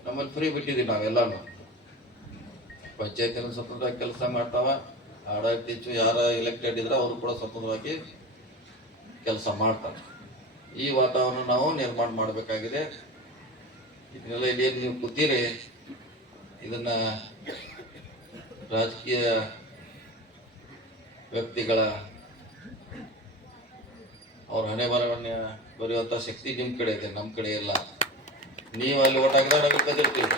ನಮ್ಮಲ್ಲಿ ಫ್ರೀ ಬಿಟ್ಟಿದ್ದೀವಿ ನಾವೆಲ್ಲಾನು. ಪಂಚಾಯತಿನ ಸ್ವತಂತ್ರವಾಗಿ ಕೆಲಸ ಮಾಡ್ತಾವ. ಆಡಳಿತ ಯಾರ ಎಲೆಕ್ಟೆಡ್ ಇದ್ರೆ ಅವರು ಕೂಡ ಸ್ವತಂತ್ರವಾಗಿ ಕೆಲಸ ಮಾಡ್ತಾರೆ. ಈ ವಾತಾವರಣ ನಾವು ನಿರ್ಮಾಣ ಮಾಡಬೇಕಾಗಿದೆ. ಇದನ್ನೆಲ್ಲ ಇದೇನು ನೀವು ಕೂತೀರಿ, ಇದನ್ನ ರಾಜಕೀಯ ವ್ಯಕ್ತಿಗಳ ಅವ್ರ ಹಣೆ ಬರವನ್ನ ಬರೆಯುವಂತ ಶಕ್ತಿ ನಿಮ್ ಕಡೆ ಇದೆ, ನಮ್ಮ ಕಡೆ ಇಲ್ಲ. ನೀವು ಅಲ್ಲಿ ಓಟ್ ಹಾಕಿದಾಗ ನಾವು ಕದಿರ್ತೀವಿ.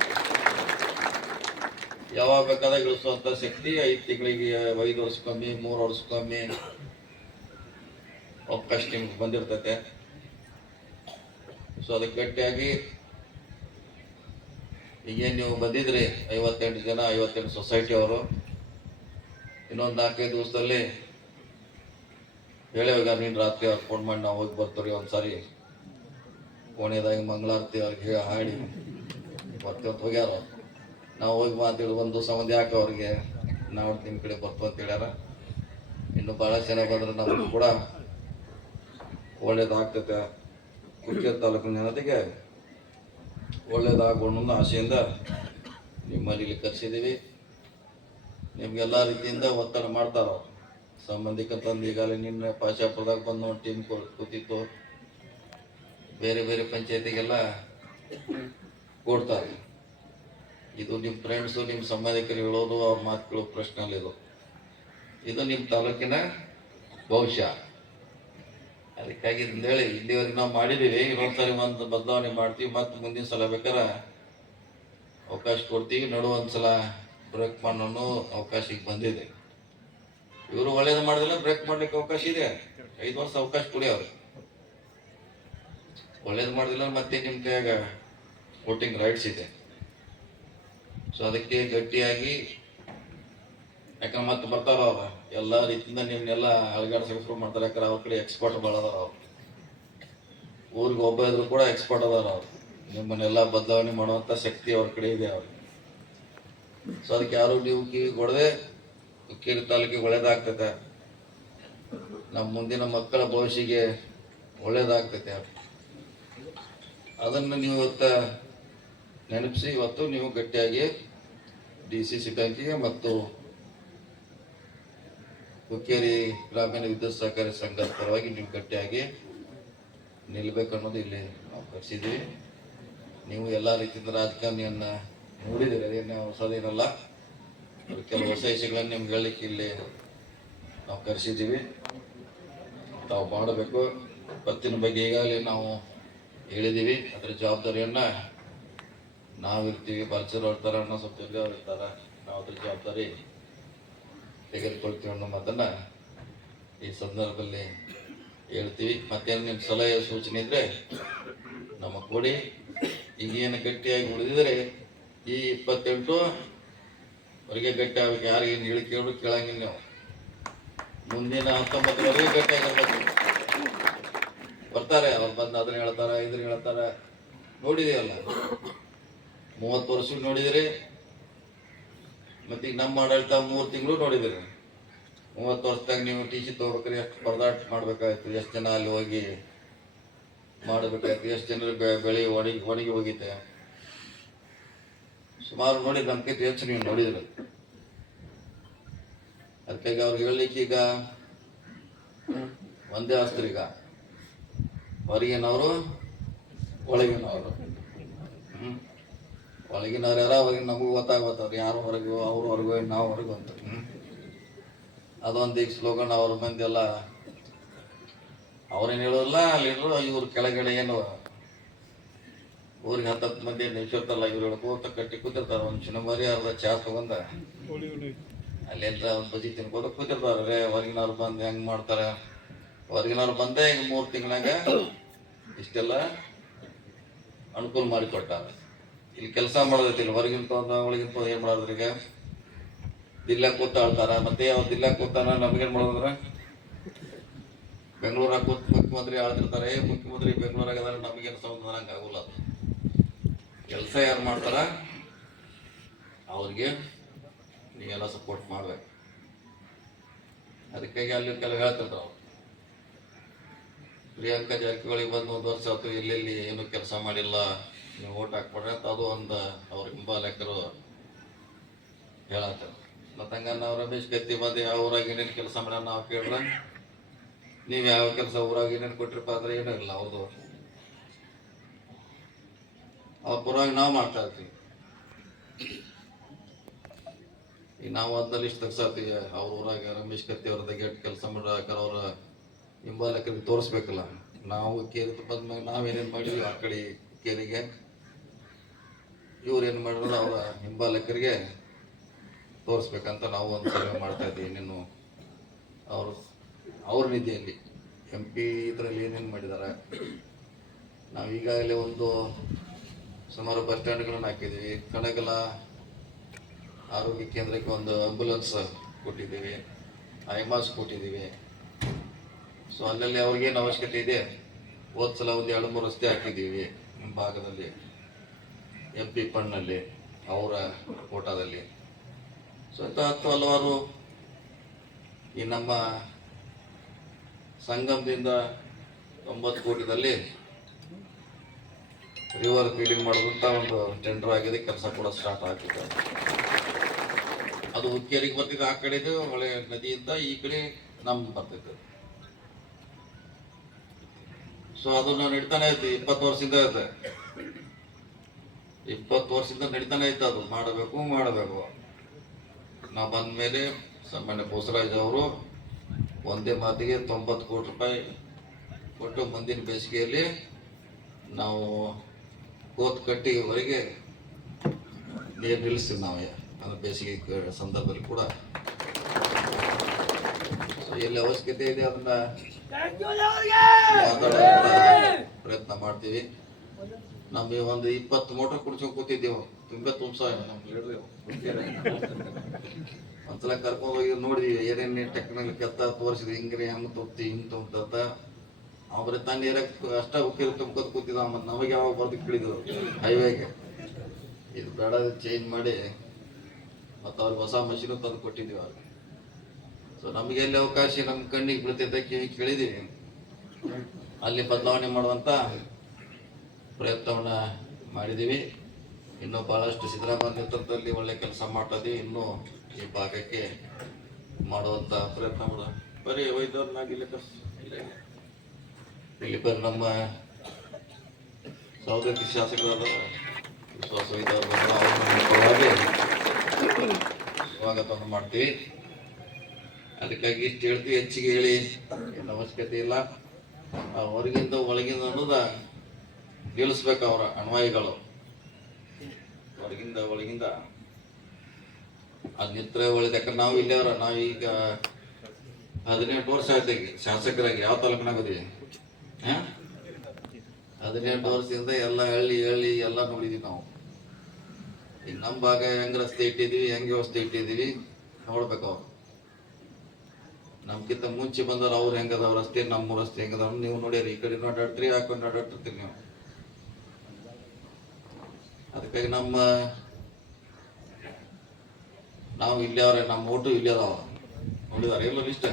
ಯಾವಾಗ ಬೇಕಾದಾಗ ಇಳಿಸುವಂತ ಶಕ್ತಿ 5 ತಿಂಗಳಿಗೆ, 5 ವರ್ಷಕ್ಕೊಮ್ಮೆ, 3 ವರ್ಷಕ್ಕೊಮ್ಮೆ ಅವಕಾಶ ನಿಮ್ಗೆ ಬಂದಿರ್ತೈತೆ. ಸೊ ಅದಕ್ಕೆ ಗಟ್ಟಿಯಾಗಿ ಈಗೇನು ನೀವು ಬಂದಿದ್ರಿ 58 ಜನ, 58 ಸೊಸೈಟಿ ಅವರು, ಇನ್ನೊಂದು 4-5 ದಿವಸದಲ್ಲಿ ಹೇಳೇವಾಗ ನೀನು ರಾತ್ರಿ ಅವ್ರು ಫೋನ್ ಮಾಡಿ ನಾವು ಹೋಗಿ ಬರ್ತೀವಿ. ಒಂದ್ಸಾರಿ ಕೋಣೆದಾಗಿ ಮಂಗಳಾರತಿ ಅವ್ರಿಗೆ ಹಾಡಿ ಬರ್ತೀವಿ ಅಂತ ಹೋಗ್ಯಾರ. ನಾವು ಹೋಗಿ ಮಾತಾಡಿ ಒಂದು ದಿವಸ ಮಂದಿ ಯಾಕೆ ಅವ್ರಿಗೆ ನಾವು ನಿಮ್ಮ ಕಡೆ ಬರ್ತೀವಿ ಅಂತ ಹೇಳ್ಯಾರ. ಇನ್ನು ಭಾಳ ಚೆನ್ನಾಗಿ ಬಂದ್ರೆ ನಮ್ಗೆ ಕೂಡ ಒಳ್ಳೇದಾಗ್ತೈತೆ. ಕುರ್ಕೆ ತಾಲೂಕಿನ ಜನತೆಗೆ ಒಳ್ಳೇದಾಗೋಣ ಅನ್ನೋ ಆಸೆಯಿಂದ ನಿಮ್ಮಲ್ಲಿ ಇಲ್ಲಿ ಕರೆಸಿದ್ದೀವಿ. ನಿಮ್ಗೆಲ್ಲ ರೀತಿಯಿಂದ ಒತ್ತಡ ಮಾಡ್ತಾರ. ಸಂಬಂಧಿಕಂತಂದು ಈಗಾಗಲೇ ನಿನ್ನೆ ಪಾಶಾಪುರದಾಗ ಬಂದು ಒಂದು ಟೀಮ್ ಕೂತಿತ್ತು. ಬೇರೆ ಬೇರೆ ಪಂಚಾಯತಿಗೆಲ್ಲ ಕೊಡ್ತಾರೆ. ಇದು ನಿಮ್ಮ ಫ್ರೆಂಡ್ಸು, ನಿಮ್ಮ ಸಂಬಂಧಿಕರು ಹೇಳೋದು, ಅವ್ರ ಮಾತುಗಳು ಪ್ರಶ್ನೆ ಇದು ನಿಮ್ಮ ತಾಲೂಕಿನ ಭವಿಷ್ಯ. ಅದಕ್ಕಾಗಿ ಹೇಳಿ ಇಲ್ಲಿವರೆಗೆ ನಾವು ಮಾಡಿದ್ದೀವಿ. ಇನ್ನೊಂದ್ಸರಿ ಒಂದು ಬದಲಾವಣೆ ಮಾಡ್ತೀವಿ. ಮತ್ತೆ ಮುಂದಿನ ಸಲ ಬೇಕಾರೆ ಅವಕಾಶ ಕೊಡ್ತೀವಿ. ನಡುವಂದ್ಸಲ ಬ್ರೇಕ್ ಮಾಡೋನು ಅವಕಾಶ ಈಗ ಬಂದಿದೆ. ಇವರು ಒಳ್ಳೇದು ಮಾಡಿದ್ರೆ ಬ್ರೇಕ್ ಮಾಡ್ಲಿಕ್ಕೆ ಅವಕಾಶ ಇದೆ. 5 ವರ್ಷ ಅವಕಾಶ ಕೊಡಿ ಅವ್ರಿಗೆ. ಒಳ್ಳೇದು ಮಾಡಿದಿಲ್ಲ ಮತ್ತೆ ನಿಮ್ಮ ಕೈಯಾಗ ವೋಟಿಂಗ್ ರೈಟ್ಸ್ ಇದೆ. ಸೊ ಅದಕ್ಕೆ ಗಟ್ಟಿಯಾಗಿ, ಯಾಕಂದ್ರೆ ಮತ್ತೆ ಬರ್ತಾರ ಅವ್ರ ಎಲ್ಲ ರೀತಿಯಿಂದ ನಿಮ್ನೆಲ್ಲ ಅಳಗಾಡ್ಸಕ್ಕೆ ಶುರು ಮಾಡ್ತಾರೆ. ಯಾಕಂದ್ರೆ ಅವ್ರ ಕಡೆ ಎಕ್ಸ್ಪರ್ಟ್ ಭಾಳ ಅದಾರ. ಅವ್ರು ಊರಿಗೆ ಒಬ್ಬ ಇದ್ರು ಕೂಡ ಎಕ್ಸ್ಪರ್ಟ್ ಅದಾರ. ಅವ್ರು ನಿಮ್ಮನ್ನೆಲ್ಲ ಬದಲಾವಣೆ ಮಾಡುವಂಥ ಶಕ್ತಿ ಅವ್ರ ಕಡೆ ಇದೆ ಅವ್ರಿಗೆ. ಸೊ ಅದಕ್ಕೆ ಯಾರು ನೀವು ಕಿವಿ ಕೊಡದೆ ಹುಕ್ಕೇರಿ ತಾಲೂಕಿಗೆ ಒಳ್ಳೇದಾಗ್ತೈತೆ. ನಮ್ಮ ಮುಂದಿನ ಮಕ್ಕಳ ಭವಿಷ್ಯಕ್ಕೆ ಒಳ್ಳೇದಾಗ್ತೈತೆ. ಅದನ್ನು ನೀವು ಇವತ್ತು ನೆನಪಿಸಿ ಇವತ್ತು ನೀವು ಗಟ್ಟಿಯಾಗಿ DCC ಬ್ಯಾಂಕಿಗೆ ಮತ್ತು ಹುಕ್ಕೇರಿ ಗ್ರಾಮೀಣ ವಿದ್ಯುತ್ ಸಹಕಾರಿ ಸಂಘದ ಪರವಾಗಿ ನೀವು ಗಟ್ಟಿಯಾಗಿ ನಿಲ್ಬೇಕು ಅನ್ನೋದು ಇಲ್ಲಿ ನಾವು ಕರೆಸಿದ್ದೀವಿ. ನೀವು ಎಲ್ಲ ರೀತಿಯಿಂದ ರಾಜಕಾರಣಿಯನ್ನ ನೋಡಿದ್ದೀರಿ, ಅದೇನು ಹೊಸದೇನಲ್ಲ. ಕೆಲವು ಹೊಸ ವಿಷಯಗಳನ್ನು ನಿಮ್ಗೆ ಹೇಳಲಿಕ್ಕೆ ಇಲ್ಲಿ ನಾವು ಕರೆಸಿದ್ದೀವಿ. ತಾವು ಮಾಡಬೇಕು. ಪತ್ತಿನ ಬಗ್ಗೆ ಈಗಾಗಲೇ ನಾವು ಹೇಳಿದ್ದೀವಿ. ಅದರ ಜವಾಬ್ದಾರಿಯನ್ನ ನಾವಿರ್ತೀವಿ. ಬಲ್ಚರ್ ಅವ್ರ ಅನ್ನೋ ಸ್ವಲ್ಪ ಇರ್ತಾರ, ನಾವು ಅದ್ರ ಜವಾಬ್ದಾರಿ ತೆಗೆದುಕೊಳ್ತೀವಿ ಅನ್ನೋ ಮಾತನ್ನ ಈ ಸಂದರ್ಭದಲ್ಲಿ ಹೇಳ್ತೀವಿ. ಮತ್ತೇನು ನಿಮ್ಮ ಸಲಹೆ ಸೂಚನೆ ಇದ್ರೆ ನಮಗೆ ಕೊಡಿ. ಈಗೇನು ಗಟ್ಟಿಯಾಗಿ ಉಳಿದಿದ್ರೆ ಈ 28 ವರೆಗೆ ಗಟ್ಟಿ ಆಗ್ಬೇಕು. ಯಾರಿಗೇನು ಹೇಳಿ ಕೇಳಂಗಿಲ್ಲ. ನೀವು ಮುಂದಿನ 19ವರೆಗೆ ಗಟ್ಟಿ ಆಗಿರ್ಬೇಕು. ಬರ್ತಾರೆ, ಅವ್ರು ಬಂದು ಅದನ್ನ ಹೇಳ್ತಾರ, ಇದನ್ನ ಹೇಳ್ತಾರ. ನೋಡಿದೆಯಲ್ಲ, 30 ವರ್ಷ ನೋಡಿದಿರಿ. ಮತ್ತೆ ಈಗ ನಮ್ಮ ಆಡಳಿತ 3 ತಿಂಗಳು ನೋಡಿದಿರಿ. 30 ವರ್ಷದಾಗ ನೀವು TC ತಗೋಬೇಕ್ರಿ, ಎಷ್ಟು ಪರದಾಟ ಮಾಡ್ಬೇಕಾಯ್ತು, ಎಷ್ಟು ಜನ ಅಲ್ಲಿ ಹೋಗಿ ಮಾಡಬೇಕಾಯ್ತು, ಎಷ್ಟು ಜನರು ಬೆಳೆ ಒಣಗಿ ಹೋಗಿದ್ದೆ. ಸುಮಾರು ನೋಡಿ, ನಮ್ಗಿಂತ ಹೆಚ್ಚು ನೀವು ನೋಡಿದ್ರಿ. ಅದಕ್ಕಾಗಿ ಅವ್ರಿಗೆ ಹೇಳಲಿಕ್ಕೆ ಈಗ ಒಂದೇ ಆಸ್ತಿ. ಈಗ ಹೊರಗಿನವರು ಒಳಗಿನವರು. ಒಳಗಿನವ್ರು ಯಾರ ಹೊರಗಿನ ನಮಗೂ ಗೊತ್ತಾಗ್ಬತ್ತವ್ರು, ಯಾರು ಹೊರಗು, ಅವ್ರು ಹೊರಗು, ನಾವು ಹೊರಗು ಅಂತ. ಅದೊಂದು ಈಗ ಸ್ಲೋಗನ್. ಅವ್ರ ಮಂದಿ ಎಲ್ಲ ಅವ್ರೇನು ಹೇಳೋಲ್ಲ, ಲೀಡ್ರು. ಇವ್ರ ಕೆಳಗಡೆ ಏನು ಊರಿಗೆ 10 ಮಂದಿ ನಿಲ್ಸಿರ್ತಾರಲ್ಲ, ಇವ್ರು ಹೇಳ್ಕೋತ ಕಟ್ಟಿ ಕೂತಿರ್ತಾರೆ. ಒಂದು ಚಿನ್ನಮಾರಿ ಅರ್ಧ ಚಾ ತಗೊಂಡ ಅಲ್ಲೆಲ್ಲ ಒಂದು ಬಜಿ ತಿನ್ಕೋತ ಕೂತಿರ್ತಾರೆ. ಹೊರಗಿನವ್ರು ಬಂದು ಹೆಂಗೆ ಮಾಡ್ತಾರೆ, ಹೊರಗಿನವ್ರು ಬಂದೇ ಈಗ 3 ತಿಂಗಳಾಗ ಇಷ್ಟೆಲ್ಲ ಅನುಕೂಲ ಮಾಡಿಕೊಟ್ಟಾರೆ. ಇಲ್ಲಿ ಕೆಲಸ ಮಾಡೋದೈತಿಲ್ಲ, ಹೊರಗಿನ ತೊಂದ ಒಳಗಿನ ತೊಂದ ಏನು ಮಾಡೋದ್ರಿ. ಈಗ ದಿಲ್ಲ ಕೂತ ಆಳ್ತಾರ. ಮತ್ತೆ ಅವ್ರು ದಿಲ್ಲ ಕೂತಾನ ನಮ್ಗೇನು ಮಾಡೋದ್ರ, ಬೆಂಗಳೂರಾಗ ಕೂತ್ ಮುಖ್ಯಮಂತ್ರಿ ಆಳ್ತಿರ್ತಾರೆ. ಮುಖ್ಯಮಂತ್ರಿ ಬೆಂಗಳೂರಾಗ ಅದಾರ, ನಮಗೇನು ಸಂಬಂಧ ನಂಗೆ ಆಗೋಲ್ಲ. ಅದು ಕೆಲಸ ಯಾರು ಮಾಡ್ತಾರ ಅವ್ರಿಗೆ ನೀವೆಲ್ಲ ಸಪೋರ್ಟ್ ಮಾಡ್ಬೇಕು. ಅದಕ್ಕಾಗಿ ಅಲ್ಲಿ ಕೆಲವು ಹೇಳ್ತಿರ್ತಾವ. ಪ್ರಿಯಾಂಕಾ ಜಾರಕಿಹೊಳಿಗೆ ಬಂದು 1 ವರ್ಷ ಆಯ್ತು, ಎಲ್ಲೆಲ್ಲಿ ಏನು ಕೆಲಸ ಮಾಡಿಲ್ಲ, ನೀವು ಓಟ್ ಹಾಕ್ಬಿಡ್ರಿ ಅಂತ ಅದು ಒಂದು ಅವ್ರ ಹಿಂಬಾಲಕರು ಹೇಳತ್ತಾರೆ. ಮತ್ತು ಹಂಗ ನಾವು ರಮೇಶ್ ಗತ್ತಿ ಬಂದು ಯಾವ ಊರಾಗ ಏನೇನು ಕೆಲಸ ಮಾಡ್ಯಾರ ನಾವು ಕೇಳ್ರ, ನೀವು ಯಾವ ಕೆಲಸ ಊರಾಗ ಏನೇನು ಕೊಟ್ಟಿರಪ್ಪ ಅಂದ್ರೆ ಏನೂ ಇಲ್ಲ ಅವ್ರದ್ದು. ಅವ್ರ ಪರವಾಗಿ ನಾವು ಮಾಡ್ತಾ ಇರ್ತೀವಿ. ಈಗ ನಾವು ಅದನ್ನ ಲಿಸ್ಟ್ ತೆಗ್ಸಾತೀವಿ. ಅವ್ರ ಊರಾಗ ರಮೇಶ್ ಕತ್ತಿ ಅವ್ರದ್ದು ಗೇಟ್ ಕೆಲಸ ಮಾಡ್ಯಾರ, ಅವ್ರ ಹಿಂಬಾಲಕರಿಗೆ ತೋರಿಸ್ಬೇಕಲ್ಲ. ನಾವು ಕೇರಿ ಬಂದ್ಮೇಲೆ ನಾವೇನೇನು ಮಾಡಿದ್ವಿ ಆ ಕಡೆ ಕೇರಿಗೆ, ಇವ್ರೇನು ಮಾಡಿದ್ರು ಅವರ ಹಿಂಬಾಲಕರಿಗೆ ತೋರಿಸ್ಬೇಕಂತ ನಾವು ಒಂದು ಸರ್ವೆ ಮಾಡ್ತಾ ಇದ್ದೀವಿ. ಇನ್ನೇನು ಅವ್ರ ನಿಧಿಯಲ್ಲಿ MP ಇದರಲ್ಲಿ ಏನೇನು ಮಾಡಿದ್ದಾರೆ. ನಾವು ಈಗಾಗಲೇ ಒಂದು ಸುಮಾರು ಬಸ್ ಸ್ಟ್ಯಾಂಡ್ಗಳನ್ನು ಹಾಕಿದ್ದೀವಿ. ಕಣಗಲ ಆರೋಗ್ಯ ಕೇಂದ್ರಕ್ಕೆ ಒಂದು ಆಂಬುಲೆನ್ಸ್ ಕೊಟ್ಟಿದ್ದೀವಿ, ಐಮಾಸ್ ಕೊಟ್ಟಿದ್ದೀವಿ. ಸೊ ಅಲ್ಲಲ್ಲಿ ಅವ್ರಿಗೇನು ಅವಶ್ಯಕತೆ ಇದೆ, ಹೋದ ಸಲ ಒಂದು 2-3 ರಸ್ತೆ ಹಾಕಿದ್ದೀವಿ ನಮ್ಮ ಭಾಗದಲ್ಲಿ, MP ಫಂಡ್ನಲ್ಲಿ, ಅವರ ಕೋಟಾದಲ್ಲಿ. ಸೊ ಇಂಥ 10 ಹಲವಾರು ಈ ನಮ್ಮ ಸಂಗಮದಿಂದ 90 ಕೋಟಿದಲ್ಲಿ ರಿವರ್ ಫೀಡಿಂಗ್ ಮಾಡೋದಂತ ಒಂದು ಟೆಂಡರ್ ಆಗಿದೆ. ಕೆಲಸ ಕೂಡ ಸ್ಟಾರ್ಟ್ ಆಗ್ತಿದೆ. ಅದು ಹುಕ್ಕೇರಿಗೆ ಬರ್ತಿದ್ದು, ಆ ಕಡೆ ಹೊಳೆ ನದಿಯಿಂದ ಈ ಕಡೆ ನಮ್ಗೆ ಬರ್ತಿತ್ತು. ಸೊ ಅದನ್ನ ನಡೀತಾನೆ ಐತಿ, 20 ವರ್ಷದಿಂದ ಐತೆ. 20 ವರ್ಷದಿಂದ ನಡೀತಾನೆ ಐತೆ. ಅದು ಮಾಡಬೇಕು. ನಾವು ಬಂದ ಮೇಲೆ ಸಾಮಾನ್ಯ ಬೋಸರಾಜ್ ಅವರು ಒಂದೇ ಮಾತಿಗೆ 90 ಕೋಟಿ ರೂಪಾಯಿ ಕೊಟ್ಟು ಮುಂದಿನ ಬೇಸಿಗೆಯಲ್ಲಿ ನಾವು ಕೋತ್ ಕಟ್ಟಿವರೆಗೆ ನೀರು ನಿಲ್ಲಿಸ್ತೀವಿ. ನಾವೇ ಅಂದ್ರೆ ಬೇಸಿಗೆ ಸಂದರ್ಭದಲ್ಲಿ ಕೂಡ ಎಲ್ಲಿ ಅವಶ್ಯಕತೆ ಇದೆ ಅದನ್ನ ಪ್ರಯತ್ನ ಮಾಡ್ತೀವಿ. ನಮಗೆ ಒಂದು 20 ಮೋಟರ್ ಕುಡ್ಸ್ಕೊಂಡ್ ಕೂತಿದ್ದೇವೆ. ತುಂಬ್ಸ ಒಂದ್ಸಲ ಕರ್ಕೊಂಡು ಹೋಗಿ ನೋಡಿದ್ವಿ, ಏನೇನು ಟೆಕ್ನಾಲಜಿ ಕೆತ್ತ ತೋರಿಸಿದ್ವಿ. ಹಿಂಗ್ರಿ ಹಂಗೆ ತೊಗ್ತಿ ಹಿಂಗೆ ತೊಗ್ತ ಅವ್ರ ತನ್ನ ಏರಕ್ಕೆ ಅಷ್ಟ ಉಕ್ಕಿರು ತುಂಬ್ಕೊತ ಕೂತಿದ್ದ. ಮತ್ತು ನಮಗೆ ಯಾವಾಗ ಬರ್ದು ಕೇಳಿದ್ರು ಹೈವೇಗೆ, ಇದು ಬೇಡ ಚೇಂಜ್ ಮಾಡಿ ಮತ್ತು ಅವ್ರಿಗೆ ಹೊಸ ಮಷೀನು ತಂದು ಕೊಟ್ಟಿದ್ದೀವಿ ಅವ್ರಿಗೆ. ಸೊ ನಮಗೆ ಎಲ್ಲಿ ಅವಕಾಶ ನಮ್ಮ ಕಣ್ಣಿಗೆ ಬೀಳ್ತೈತೆ ಕೇಳಿದೀವಿ, ಅಲ್ಲಿ ಬದಲಾವಣೆ ಮಾಡುವಂತ ಪ್ರಯತ್ನವನ್ನು ಮಾಡಿದ್ದೀವಿ. ಇನ್ನೂ ಭಾಳಷ್ಟು ಸಿದ್ದರಾಮಯ್ಯ ನೇತೃತ್ವದಲ್ಲಿ ಒಳ್ಳೆ ಕೆಲಸ ಮಾಡ್ತೀವಿ. ಇನ್ನೂ ಈ ಭಾಗಕ್ಕೆ ಮಾಡುವಂಥ ಪ್ರಯತ್ನ ಬರೀ ವೈದ್ಯರನ್ನಾಗಿಲ್ಲ ಇಲ್ಲಿ ಬರೀ ನಮ್ಮ ಸಹೋದರಿ ಶಾಸಕರಾದ ವಿಶ್ವಾಸ ಪರವಾಗಿ ಸ್ವಾಗತವನ್ನು ಮಾಡ್ತೀವಿ. ಅದಕ್ಕಾಗಿ ಇಷ್ಟು ಹೇಳ್ತೀವಿ, ಹೆಚ್ಚಿಗೆ ಹೇಳಿ ಏನು ಅವಶ್ಯಕತೆ ಇಲ್ಲ. ಹೊರಗಿಂದ ಒಳಗಿಂದ ಅನ್ನೋದ ನಿಲ್ಲಿಸ್ಬೇಕು. ಅವರ ಅನ್ವಾಯಿಗಳು ಹೊರಗಿಂದ ಒಳಗಿಂದ ಅದು ನಿಂತರೆ ಒಳ್ಳೇದು. ಯಾಕಂದ್ರೆ ನಾವು ಇಲ್ಲೇ ಅವ್ರ ನಾವೀಗ 18 ವರ್ಷ ಆಯ್ತು ಈಗ ಶಾಸಕರಾಗಿ. ಯಾವ ತಾಲೂಕಿನಾಗೋದೀವಿ? 18 ವರ್ಷದಿಂದ ಎಲ್ಲ ಹಳ್ಳಿ ಎಲ್ಲ ನೋಡಿದೀವಿ ನಾವು. ಈಗ ನಮ್ಮ ಭಾಗ ಹೆಂಗ್ ರಸ್ತೆ ಇಟ್ಟಿದೀವಿ, ಹೆಂಗೆ ವ್ಯವಸ್ಥೆ ಇಟ್ಟಿದೀವಿ ನೋಡ್ಬೇಕು. ಅವ್ರು ನಮ್ಗಿಂತ ಮುಂಚೆ ಬಂದವ್ರು ಅವ್ರು ಹೆಂಗದವ್ರ ರಸ್ತೆ, ನಮ್ಮ ರಸ್ತೆ ಹೆಂಗದವ್ ನೀವು ನೋಡ್ಯಾರಿ. ಈ ಕಡೆ ಅಡ್ಡಾಡ್ತೀರಿ, ಹಾಕೊಂಡು ಅಡ್ಡಾಡ್ತಿರ್ತೀರಿ ನೀವು. ಅದಕ್ಕಾಗಿ ನಾವು ಇಲ್ಲಿ ಅವ್ರೆ, ನಮ್ಮ ಓಟು ಇಲ್ಲಿ ಅದಾವ ನೋಡಿದಾರೆ ಎಲ್ಲ ಇಷ್ಟ.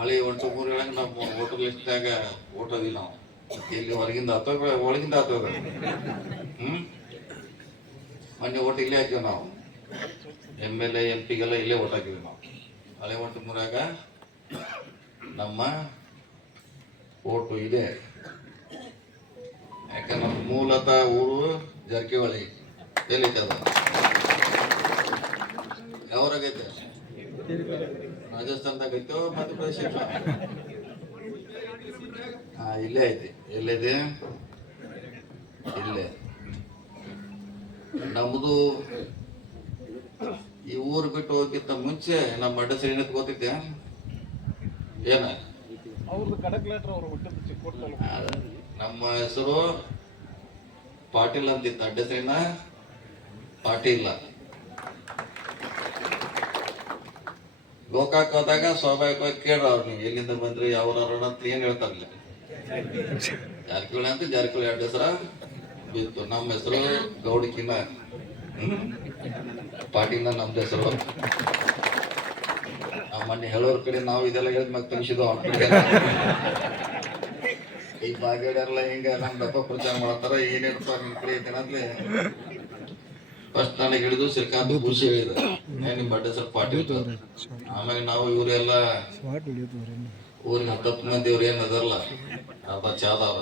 ಹಳೆ 1 3 ಹೇಳಂಗೆ ನಮ್ಮ ಓಟರ್ ಲಿಸ್ಟ್ನಾಗ ಓಟೋದಿಲ್ಲ ನಾವು. ಇಲ್ಲಿ ಹೊರಗಿಂದ ಒಳಗಿಂದ ಆತದ. ಮೊನ್ನೆ ಓಟ್ ಇಲ್ಲೇ ಹಾಕಿವಿ ನಾವು. MLA MP ಗೆಲ್ಲ ಇಲ್ಲೇ ಓಟ್ ಹಾಕಿದ್ವಿ ನಾವು. ಹಳೆ 1 3 ನಮ್ಮ ಓಟು ಇದೆ. ಯಾಕಂದ್ರೆ ನಮ್ಮ ಮೂಲತಃ ಊರು ಜಾರಕಿಹೊಳಿ. ಎಲ್ಲಿದೆ ಅದು? ಯಾವ್ರಾಗೈತೆ? ರಾಜಸ್ಥಾನದಾಗ ಐತೋ ಮಧ್ಯಪ್ರದೇಶ? ಇಲ್ಲೇ ಐತಿ. ಎಲ್ಲಿದೆ? ಇಲ್ಲೇ. ನಮ್ದು ಈ ಊರು ಬಿಟ್ಟು ಹೋಗಿಂತ ಮುಂಚೆ ನಮ್ಮ ಅಡ್ಡ ಸರಿ ಗೊತ್ತಿದ್ದೆ ಏನ? ನಮ್ಮ ಹೆಸರು ಪಾಟೀಲ್ ಅಂತಿತ್ತು. ಅಡ್ಡ ಸರಿನ ಪಾಟೀಲ್. ಗೋಕಾಕ್ ಹೋದಾಗ ಸ್ವಾಭಾವಿಕವಾಗಿ ಕೇಳ್ರವ್ರು, ನೀವು ಎಲ್ಲಿಂದ ಬಂದ್ರಿ, ಯಾವ ಅಂತ ಏನ್ ಹೇಳ್ತಾರಲ್ಲ. ಜಾರಕಿಹೊಳಿ ಅಂತ ಜಾರಕಿಹೊಳಿ ಅಡ್ಡ ಹೆಸರ ಬಿತ್ತು. ನಮ್ಮ ಹೆಸರು ಗೌಡಿಕಿನ ಪಾಟೀಲ್ನ ನಮ್ದು ಹೆಸರು. ಮೊನ್ನೆ ಹೇಳೋರ್ ಕಡೆ ನಾವು ಇದೆಲ್ಲ ಹೇಳಿದ್ ಮತ್ತೆ ತಿಳಿಸಿದ್ವು. ಅವ್ರ ಕಡೆ ಈ ಬಾಗೇಡೆಲ್ಲ ಹಿಂಗ ನಮ್ ಡಬ್ಬ ಪ್ರಚಾರ ಮಾಡ್ತಾರ. ಏನೇನಪ್ಪ ನಿಮ್ ಕಡೆ ಐತೇನಂದ್ರೆ ಫಸ್ಟ್ ನನಗೆ ಹಿಡಿದು ಶ್ರೀಕಾಂತ್ ಖುಷಿ ಹೇಳಿದ, ನಿಮ್ ಅಡ್ಡ ಹೆಸರು ಪಾಟೀಲ್. ಆಮೇಲೆ ನಾವು ಇವರೆಲ್ಲ ಊರಿನ 10 ಮಂದಿ ಇವ್ರು ಏನ್ ಅದರಲ್ಲ ಅರ್ಧ ಚಾದವ್ರ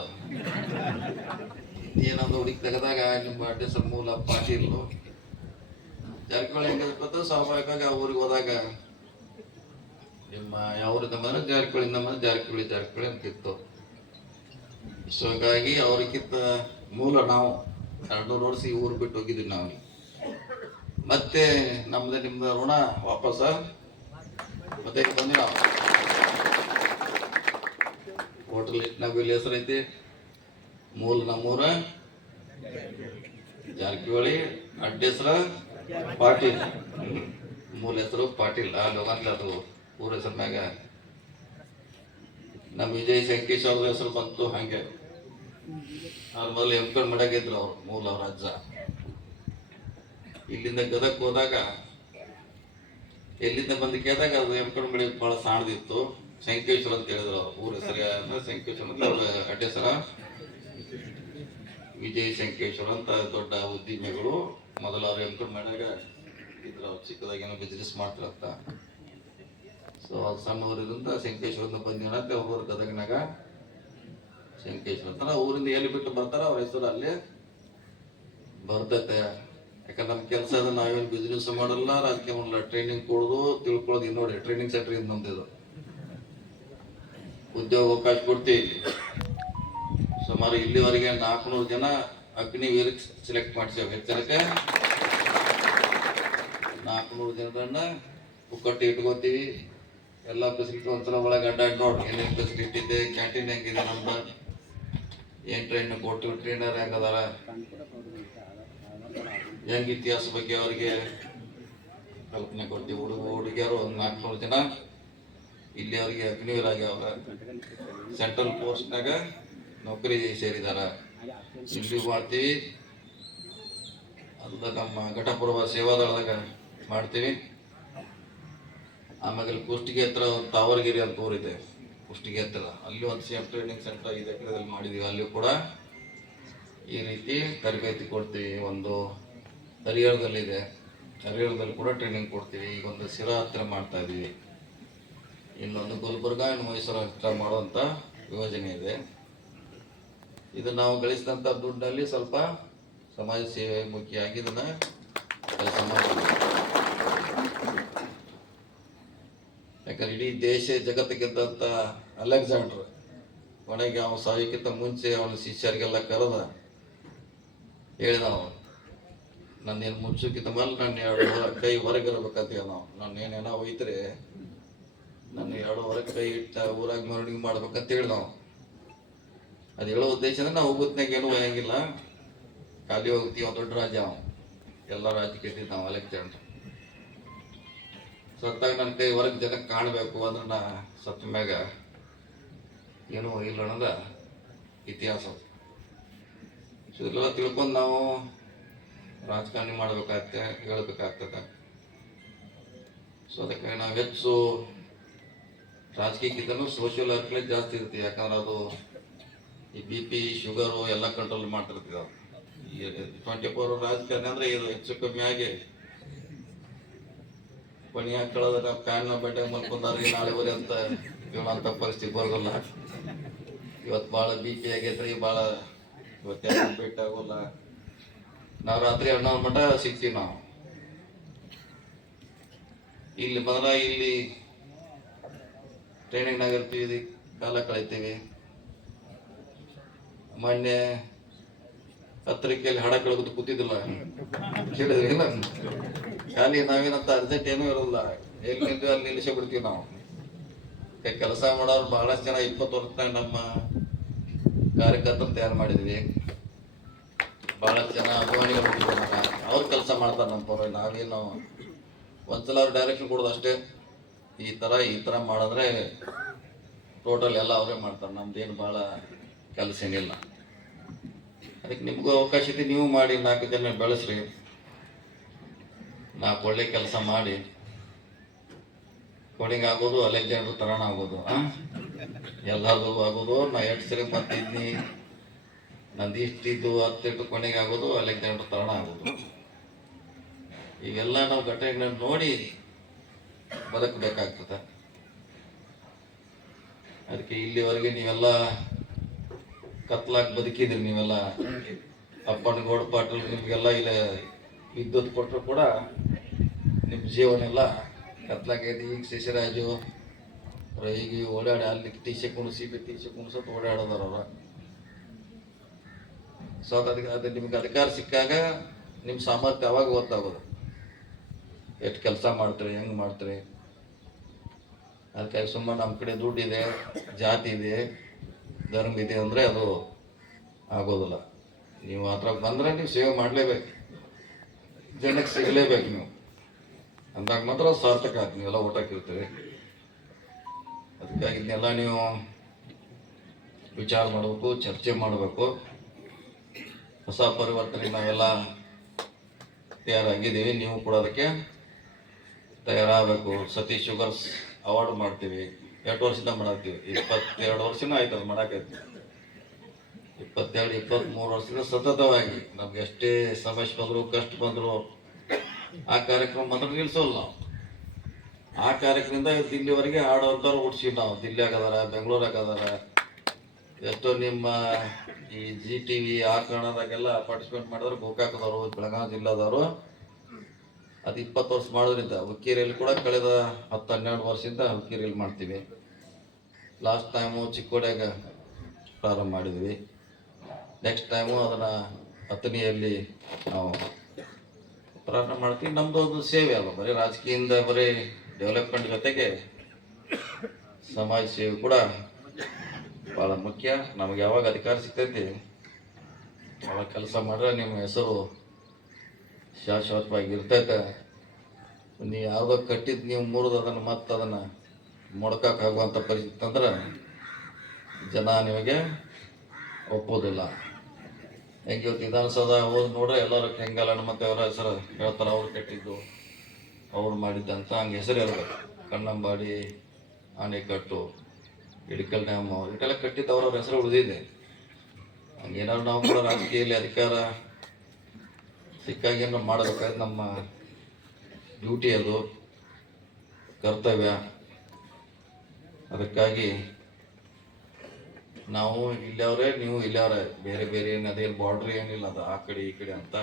ಏನಂದು ಹುಡುಕಿ ತೆಗೆದಾಗ ನಿಮ್ಮ ಅಡ್ಡ ಹೆಸರು ಮೂಲ ಪಾಟೀಲ್. ಜಾರಕಿಹೊಳಿ ಹೆಂಗ ಸ್ವಾಭಾವಿಕವಾಗಿ ಆ ಊರಿಗೆ ಹೋದಾಗ ನಿಮ್ಮ ಯಾವ್ರಿಂದ ಬಂದ್ರೆ ಜಾರಕಿಹೊಳಿಯಿಂದ ಬಂದ್ರೆ ಜಾರಕಿಹೊಳಿ ಅಂತಿತ್ತು. ಸೊ ಹಾಗಾಗಿ ಅವ್ರಿಗಿಂತ ಮೂಲ ನಾವು 200 ವರ್ಷ ಈ ಊರು ಬಿಟ್ಟು ಹೋಗಿದ್ವಿ ನಾವು. ಮತ್ತೆ ನಿಮ್ದು ಋಣ ವಾಪಸ್ ಮತ್ತೆ ಬಂದಿ ನಾವು. ಹೋಟೆಲ್ ಲಿಸ್ಟ್ನಾಗ ಇಲ್ಲಿ ಹೆಸರೈತಿ. ಮೂಲ ನಮ್ಮೂರ ಜಾರಕಿಹೊಳಿ, ಅಡ್ಡ ಹೆಸರ ಪಾಟೀಲ್. ಮೂಲ ಹೆಸರು ಪಾಟೀಲ್. ಅಲ್ಲಿ ಹೋಗಂತ ಅದು ಊರ ಹೆಸರು ಮ್ಯಾಗ ನಮ್ಮ ವಿಜಯ್ ಸಂಕೇಶ್ ಅವ್ರ ಹೆಸರು ಬಂತು. ಹಂಗೆ ಅವ್ರ ಮೊದಲು ಎಂಕಡ್ ಮಾಡಾಕಿದ್ರು ಅವ್ರು. ಮೂಲ ಅವ್ರ ಅಜ್ಜ ಇಲ್ಲಿಂದ ಗದಕ್ ಹೋದಾಗ ಎಲ್ಲಿಂದ ಬಂದು ಕೇಳಿದಾಗ ಅದು ಎಂಕಡ್ ಮಡಿ ಬಹಳ ಸಾಣದಿತ್ತು. ಸಂಕೇಶ್ವರ ಅಂತ ಹೇಳಿದ್ರು ಅವ್ರು. ಊರ ಹೆಸರು ಅಂದ್ರೆ ಸಂಕೇಶ್ವರ ಅಂತ. ಅವ್ರ ಅಡ್ಡ ಹೆಸರ ವಿಜಯ್ ಸಂಕೇಶ್ವರ ಅಂತ. ದೊಡ್ಡ ಉದ್ದಿಮೆಗಳು ಮೊದಲು ಅವ್ರು ಎಂಕಡ್ ಮಾಡ್ಯಾಗ ಇದ್ರ ಅವ್ರು ಚಿಕ್ಕದಾಗೇನೋ ಬಿಸ್ನೆಸ್ ಮಾಡ್ತಾರಂತ. ಸೊ ಅದು ಸಣ್ಣವರಿಂದ ಸಂಕೇಶ್ವರದಿಂದ ಬಂದಿರಂತೆ. ಒಬ್ಬರು ಗದಗಿನಾಗ ಸಂಕೇಶ್ವರ ಅಂತ ಊರಿಂದ ಎಲ್ಲಿ ಬಿಟ್ಟು ಬರ್ತಾರ ಅವ್ರ ಹೆಸರು ಅಲ್ಲಿ ಬರ್ತೈತೆ. ಯಾಕಂದ್ರೆ ನಮ್ಮ ಕೆಲಸ ಅದ, ನಾವೇನು ಬಿಸ್ನೆಸ್ ಮಾಡಲ್ಲ, ರಾಜಕೀಯ ಮಾಡಲ್ಲ. ಟ್ರೈನಿಂಗ್ ಕೊಡೋದು ತಿಳ್ಕೊಳ್ಳೋದು. ನೋಡಿ ಟ್ರೈನಿಂಗ್ ಸೆಂಟರ್ ಇಂದ ನಮ್ದಿದು. ಉದ್ಯೋಗ ಅವಕಾಶ ಕೊಡ್ತೀವಿ. ಸುಮಾರು ಇಲ್ಲಿವರೆಗೆ 400 ಜನ ಅಗ್ನಿವೀರ್ ಸೆಲೆಕ್ಟ್ ಮಾಡ್ತೇವೆ. ಹೆಚ್ಚಳಕ್ಕೆ 400 ಜನರನ್ನ ಪುಕ್ಕಟ್ಟಿ ಇಟ್ಕೋತೀವಿ. ಎಲ್ಲ ಫೆಸಿಲಿಟಿ ಒಂದ್ಸಲ ಒಳಗೆ ಅಡ್ಡಾಡಿ ನೋಡಿ ಏನೇನು ಫೆಸಿಲಿಟಿ ಇದೆ, ಕ್ಯಾಂಟೀನ್ ಹೆಂಗಿದೆ, ನಮ್ದು ಏನು ಟ್ರೈನ್ ಕೊಟ್ಟು ಟ್ರೈನರ್ ಹೆಂಗದಾರ, ಹೆಂಗೆ ಇತಿಹಾಸ ಬಗ್ಗೆ ಅವ್ರಿಗೆ ಕಲ್ಪನೆ ಕೊಡ್ತೀವಿ. ಹುಡುಗಿಯರು ಒಂದು 400 ಜನ ಇಲ್ಲಿ ಅವ್ರಿಗೆ ಅಗ್ನಿವೀರ್ ಆಗ್ಯಾವ. ಸೆಂಟ್ರಲ್ ಪೋಸ್ಟ್ನಾಗ ನೌಕರಿ ಸೇರಿದಾರ. ಇಲ್ಲಿ ಮಾಡ್ತೀವಿ. ಅದು ನಮ್ಮ ಘಟಪೂರ್ವ ಸೇವಾದಳದಾಗ ಮಾಡ್ತೀವಿ. ಆಮೇಲೆ ಕುಷ್ಟಗಿ ಹತ್ರ ಒಂದು ತಾವರ್ಗಿರಿ ಅಂತ ಊರಿದೆ. ಕುಷ್ಟಗಿ ಹತ್ತಿರ ಅಲ್ಲಿ ಒಂದು ಸೇಮ್ ಟ್ರೈನಿಂಗ್ ಸೆಂಟರ್ 5 ಎಕರೆದಲ್ಲಿ ಮಾಡಿದ್ದೀವಿ. ಅಲ್ಲಿ ಕೂಡ ಈ ರೀತಿ ತರಬೇತಿ ಕೊಡ್ತೀವಿ. ಒಂದು ಹರಿಹರದಲ್ಲಿದೆ, ಹರಿಹರದಲ್ಲಿ ಕೂಡ ಟ್ರೈನಿಂಗ್ ಕೊಡ್ತೀವಿ. ಈಗ ಒಂದು ಸಿರಾ ಹತ್ತಿರ ಮಾಡ್ತಾ ಇದ್ದೀವಿ, ಇನ್ನೊಂದು ಗುಲ್ಬರ್ಗ, ಇನ್ನು ಮೈಸೂರು ಹತ್ತಿರ ಮಾಡುವಂಥ ಯೋಜನೆ ಇದೆ. ಇದು ನಾವು ಗಳಿಸಿದಂಥ ದುಡ್ಡಲ್ಲಿ ಸ್ವಲ್ಪ ಸಮಾಜ ಸೇವೆ ಮುಖ್ಯವಾಗಿ ಇದನ್ನ ಕೆಲಸ ಮಾಡ್ತೀವಿ. ಯಾಕಂದ್ರೆ ಇಡೀ ದೇಶ ಜಗತ್ತಿಗೆದ್ದಂಥ ಅಲೆಕ್ಸಾಂಡರ್ ಕೊನೆಗೆ ಅವನು ಸಾವಿಕ್ಕಿಂತ ಮುಂಚೆ ಅವನ ಶಿಷ್ಯರಿಗೆಲ್ಲ ಕರೆದ ಹೇಳಿದ, ನನ್ನೇನು ಮುಚ್ಚುಕ್ಕಿಂತ ಮೇಲೆ ನನ್ನ 2 ಕೈ ಹೊರಗಿರ್ಬೇಕಂತ ನಾವು, ನಾನೇನೇನೋ ಹೋಯ್ತ್ರೆ ನನ್ನ 2 ಕೈ ಇಟ್ಟ ಊರಾಗ ಮೆರವಣಿಗೆ ಮಾಡ್ಬೇಕಂತ ಹೇಳಿ ನಾವು. ಅದು ಹೇಳೋ ಉದ್ದೇಶ ಅಂದ್ರೆ ನಾವು ಹೋಗುತ್ನಾಗ ಏನೂ ಒಯ್ಯಂಗಿಲ್ಲ, ಖಾಲಿ ಹೋಗ್ತೀವಿ. ದೊಡ್ಡ ರಾಜ ಅವ, ಎಲ್ಲ ರಾಜ್ಯಕ್ಕೆ ಇದ್ದಿದ್ದು ನಾವು ಅಲೆಕ್ಸಾಂಡರ್. ಸತ್ತಾಗ ನನ್ನ ಕೈ ಹೊರಗೆ ಜನಕ್ಕೆ ಕಾಣಬೇಕು ಅಂದ್ರೆ ನಾ ಸತ್ತ ಮ್ಯಾಗ ಏನೂ ಇಲ್ಲ ಅನ್ನೋದ ಇತಿಹಾಸ. ಸೊ ಇದೆಲ್ಲ ತಿಳ್ಕೊಂಡು ನಾವು ರಾಜಕಾರಣಿ ಮಾಡಬೇಕಾಗತ್ತೆ, ಹೇಳ್ಬೇಕಾಗ್ತದೆ. ಸೊ ಅದಕ್ಕೆ ನಾವು ಹೆಚ್ಚು ರಾಜಕೀಯಕ್ಕಿಂತಲೂ ಸೋಷಿಯಲ್ ವರ್ಕ್ಲೇ ಜಾಸ್ತಿ ಇರ್ತೀವಿ. ಯಾಕಂದ್ರೆ ಅದು ಈ BP ಶುಗರು ಎಲ್ಲ ಕಂಟ್ರೋಲ್ ಮಾಡ್ತಿರ್ತೀವಿ. ಅದು 24 ರಾಜಕಾರಣಿ ಅಂದರೆ ಇದು ಹೆಚ್ಚು ಕಮ್ಮಿ ಆಗಿ ಪಣಿ ಹಾಕೊಳ್ಳೋದು, ನಾವು ಫ್ಯಾನ್ನ ಬಟ್ಟೆ ಮಲ್ಕೊಂಡ್ರಿ ನಾಳೆ ಬರೀ ಅಂತ ಹೇಳೋಂಥ ಪರಿಸ್ಥಿತಿ ಬರೋಲ್ಲ. ಇವತ್ತು ಭಾಳ BP ಆಗೈತ್ರಿ, ಭಾಳ ಇವತ್ತು ಭೇಟಿ ಆಗೋಲ್ಲ. ನಾವು ರಾತ್ರಿ 11 ಮಟ ಸಿಗ್ತೀವಿ. ನಾವು ಇಲ್ಲಿ ಬಂದ್ರೆ ಇಲ್ಲಿ ಟ್ರೈನಿಂಗ್ನಾಗ ಇರ್ತೀವಿ, ಕಾಲ ಕಳಿತೀವಿ. ಮೊನ್ನೆ ಪತ್ರಿಕೆಯಲ್ಲಿ ಹಾಡ ಕೇಳೋದು ಕೂತಿದ್ದಿಲ್ಲ, ಕೇಳಿದ್ರಿ ಇಲ್ಲ? ಖಾಲಿ ನಾವೇನಂತ ಅರ್ಜೆಂಟ್ ಏನೂ ಇರೋಲ್ಲ, ಎಲ್ಲಿ ನಿಂತು ಅಲ್ಲಿ ನಿಲ್ಲಿಸಿ ಬಿಡ್ತೀವಿ. ನಾವು ಕೆಲಸ ಮಾಡೋರು ಬಹಳಷ್ಟು ಜನ 20 ವರ್ಷ ನಮ್ಮ ಕಾರ್ಯಕರ್ತರು ತಯಾರು ಮಾಡಿದ್ವಿ. ಬಹಳಷ್ಟು ಜನ ಅಭಿಮಾನಿಗಳು ಅವ್ರು ಕೆಲಸ ಮಾಡ್ತಾರೆ ನಮ್ಮ ಪರ. ನಾವೇನು ಒಂದ್ಸಲ ಅವ್ರು ಡೈರೆಕ್ಷನ್ ಕೊಡೋದು ಅಷ್ಟೇ, ಈ ಥರ ಮಾಡಿದ್ರೆ ಟೋಟಲ್ ಎಲ್ಲ ಅವರೇ ಮಾಡ್ತಾರೆ. ನಮ್ದೇನು ಭಾಳ ಕೆಲಸ ಏನಿಲ್ಲ. ಅದಕ್ಕೆ ನಿಮಗೂ ಅವಕಾಶ ಇದೆ, ನೀವು ಮಾಡಿ 4 ಜನ ಬೆಳೆಸ್ರಿ. 4 ಒಳ್ಳೆ ಕೆಲಸ ಮಾಡಿ ಕೋಡಿಂಗ್ ಆಗೋದು, ಅಲೆಕ್ಸಾಂಡರ್ ತರಣ ಆಗೋದು, ಎಲ್ಲಾದ್ರು ಆಗೋದು. ನಾ 8 ಸರಿ ಬರ್ತಿದ್ನಿ, ನಂದು ಇಷ್ಟಿದ್ದು 10 ಕೊನೆಗೆ ಆಗೋದು, ಅಲೆಕ್ಸಾಂಡರ್ ತರಣ ಆಗೋದು. ಇವೆಲ್ಲ ನಾವು ಘಟನೆಗಳನ್ನ ನೋಡಿ ಬದುಕಬೇಕಾಗ್ತದೆ. ಅದಕ್ಕೆ ಇಲ್ಲಿವರೆಗೆ ನೀವೆಲ್ಲ ಕತ್ಲಾಗಿ ಬದುಕಿದ್ರಿ. ನೀವೆಲ್ಲ ಅಪ್ಪನಗೌಡ ಪಾಟೀಲ್ ನಿಮಗೆಲ್ಲ ಇಲ್ಲ ವಿದ್ಯುತ್ ಕೊಟ್ಟರು ಕೂಡ ನಿಮ್ಮ ಜೀವನ ಎಲ್ಲ ಕತ್ಲಾಗೈತಿ. ಈಗ ಶಶಿರಾಜು ಈಗ ಓಡಾಡಿ ಅಲ್ಲಿ ತೀಸೆ ಕುಣಿಸೋದು ಓಡಾಡೋದಾರ ಅವ್ರ. ಸೊ ಅದು ನಿಮ್ಗೆ ಅಧಿಕಾರ ಸಿಕ್ಕಾಗ ನಿಮ್ಮ ಸಾಮರ್ಥ್ಯ ಅವಾಗ ಗೊತ್ತಾಗೋದು, ಎಷ್ಟು ಕೆಲಸ ಮಾಡ್ತೀರಿ, ಹೆಂಗೆ ಮಾಡ್ತೀರಿ. ಅದಕ್ಕಾಗಿ ಸುಮ್ಮನೆ ನಮ್ಮ ಕಡೆ ದುಡ್ಡಿದೆ, ಜಾತಿ ಇದೆ, ಧರ್ಮ ಇದೆ ಅಂದರೆ ಅದು ಆಗೋದಿಲ್ಲ. ನೀವು ಆ ಥರ ಬಂದರೆ ನೀವು ಸೇವೆ ಮಾಡಲೇಬೇಕು, ಜನಕ್ಕೆ ಸಿಗಲೇಬೇಕು. ನೀವು ಅಂದಾಗ ಮಾತ್ರ ಸಾರ್ಥಕ ಆಗ್ತದೆ, ನೀವೆಲ್ಲ ಊಟ ಹಾಕಿರ್ತೀರಿ. ಅದಕ್ಕಾಗಿ ಇದನ್ನೆಲ್ಲ ನೀವು ವಿಚಾರ ಮಾಡಬೇಕು, ಚರ್ಚೆ ಮಾಡಬೇಕು. ಹೊಸ ಪರಿವರ್ತನೆಗೆ ನಾವೆಲ್ಲ ತಯಾರಾಗಿದ್ದೀವಿ, ನೀವು ಕೂಡ ಅದಕ್ಕೆ ತಯಾರಾಗಬೇಕು. ಸತೀಶ್ ಶುಗರ್ಸ್ ಅವಾರ್ಡ್ ಮಾಡ್ತೀವಿ, 2 ವರ್ಷದಿಂದ ಮಾಡತ್ತೀವಿ. 22 ವರ್ಷನೂ ಆಯ್ತು ಅದು ಮಾಡಾಕೈತಿ. 22-23 ವರ್ಷದಿಂದ ಸತತವಾಗಿ ನಮ್ಗೆ ಎಷ್ಟೇ ಸಮಸ್ಯೆ ಬಂದರು, ಕಷ್ಟ ಬಂದರು, ಆ ಕಾರ್ಯಕ್ರಮ ಮಾತ್ರ ನಿಲ್ಸೋಲ್ಲ ನಾವು. ಆ ಕಾರ್ಯಕ್ರಮದಿಂದ ದಿಲ್ಲಿವರೆಗೆ ಆಡೋಂಥವ್ರು ಹುಡ್ಸಿವಿ ನಾವು. ದಿಲ್ಲಿಯಾಗದಾರ, ಬೆಂಗಳೂರಾಗದಾರ, ಎಷ್ಟೋ ನಿಮ್ಮ ಈ GTV ಆ ಕಾರಣದಾಗೆಲ್ಲ ಪಾರ್ಟಿಸಿಪೇಟ್ ಮಾಡಿದ್ರು. ಗೋಕಾಕದವರು, ಬೆಳಗಾವಿ ಜಿಲ್ಲಾದವರು ಅದು 20 ವರ್ಷ ಮಾಡೋದ್ರಿಂದ. ಹುಕ್ಕೇರಿಯಲ್ಲಿ ಕೂಡ ಕಳೆದ 10-12 ವರ್ಷದಿಂದ ಹುಕ್ಕೇರಿಯಲ್ಲಿ ಮಾಡ್ತೀವಿ. ಲಾಸ್ಟ್ ಟೈಮು ಚಿಕ್ಕೋಡ್ಯಾಗ ಪ್ರಾರಂಭ ಮಾಡಿದ್ವಿ. ನೆಕ್ಸ್ಟ್ ಟೈಮು ಅದನ್ನು ಅಥಣಿಯಲ್ಲಿ ನಾವು ಪ್ರಾರಂಭ ಮಾಡ್ತೀವಿ. ನಮ್ಮದು ಒಂದು ಸೇವೆ ಅಲ್ಲ, ಬರೀ ರಾಜಕೀಯದಿಂದ ಬರೀ ಡೆವಲಪ್ಮೆಂಟ್ ಜೊತೆಗೆ ಸಮಾಜ ಸೇವೆ ಕೂಡ ಭಾಳ ಮುಖ್ಯ. ನಮಗೆ ಯಾವಾಗ ಅಧಿಕಾರ ಸಿಗ್ತೈತಿ ಅವಾಗ ಕೆಲಸ ಮಾಡಿದ್ರೆ ನಿಮ್ಮ ಹೆಸರು ಶಾಶ್ವತವಾಗಿ ಇರ್ತೈತೆ. ನೀವು ಯಾವುದೋ ಕಟ್ಟಿದ್ದು ನೀವು ಮುರಿದು ಅದನ್ನು ಮತ್ತೆ ಅದನ್ನು ಮೊಡ್ಕೋಕ್ಕಾಗುವಂಥ ಪರಿಸ್ಥಿತಿ ಅಂದ್ರೆ ಜನ ನಿಮಗೆ ಒಪ್ಪೋದಿಲ್ಲ. ಹೆಂಗೆ ಇವತ್ತು ವಿಧಾನಸೌಧ ಹೋಗಿ ನೋಡ್ರೆ ಎಲ್ಲರೂ ಕೆಂಗಲ್ ಹನುಮಂತ ಅವರ ಹೆಸರು ಹೇಳ್ತಾರೆ, ಅವ್ರು ಕಟ್ಟಿದ್ದು, ಅವ್ರು ಮಾಡಿದ್ದಂತ. ಹಂಗೆ ಹೆಸರು ಇರಬೇಕು. ಕನ್ನಂಬಾಡಿ, ಆನೆಕಟ್ಟು, ಇಳಕಲ್ ಡ್ಯಾಮ್ ಇಟೆಲ್ಲ ಕಟ್ಟಿದ್ದು ಅವ್ರವ್ರ ಹೆಸರು ಉಳಿದಿದೆ. ಹಂಗೇನಾದ್ರು ನಾವು ಕೂಡ ರಾಜಕೀಯದಲ್ಲಿ ಅಧಿಕಾರ ಸಿಕ್ಕಾಗ ಏನಾರು ಮಾಡಬೇಕಾದ್ರೆ ನಮ್ಮ ಡ್ಯೂಟಿ, ಅದು ಕರ್ತವ್ಯ. ಅದಕ್ಕಾಗಿ ನಾವು ಇಲ್ಲವ್ರೆ, ನೀವು ಇಲ್ಲವ್ರೆ, ಬೇರೆ ಬೇರೆ ಅದೇನು ಬಾರ್ಡ್ರ್ ಏನಿಲ್ಲ, ಅದು ಆ ಕಡೆ ಈ ಕಡೆ ಅಂತ.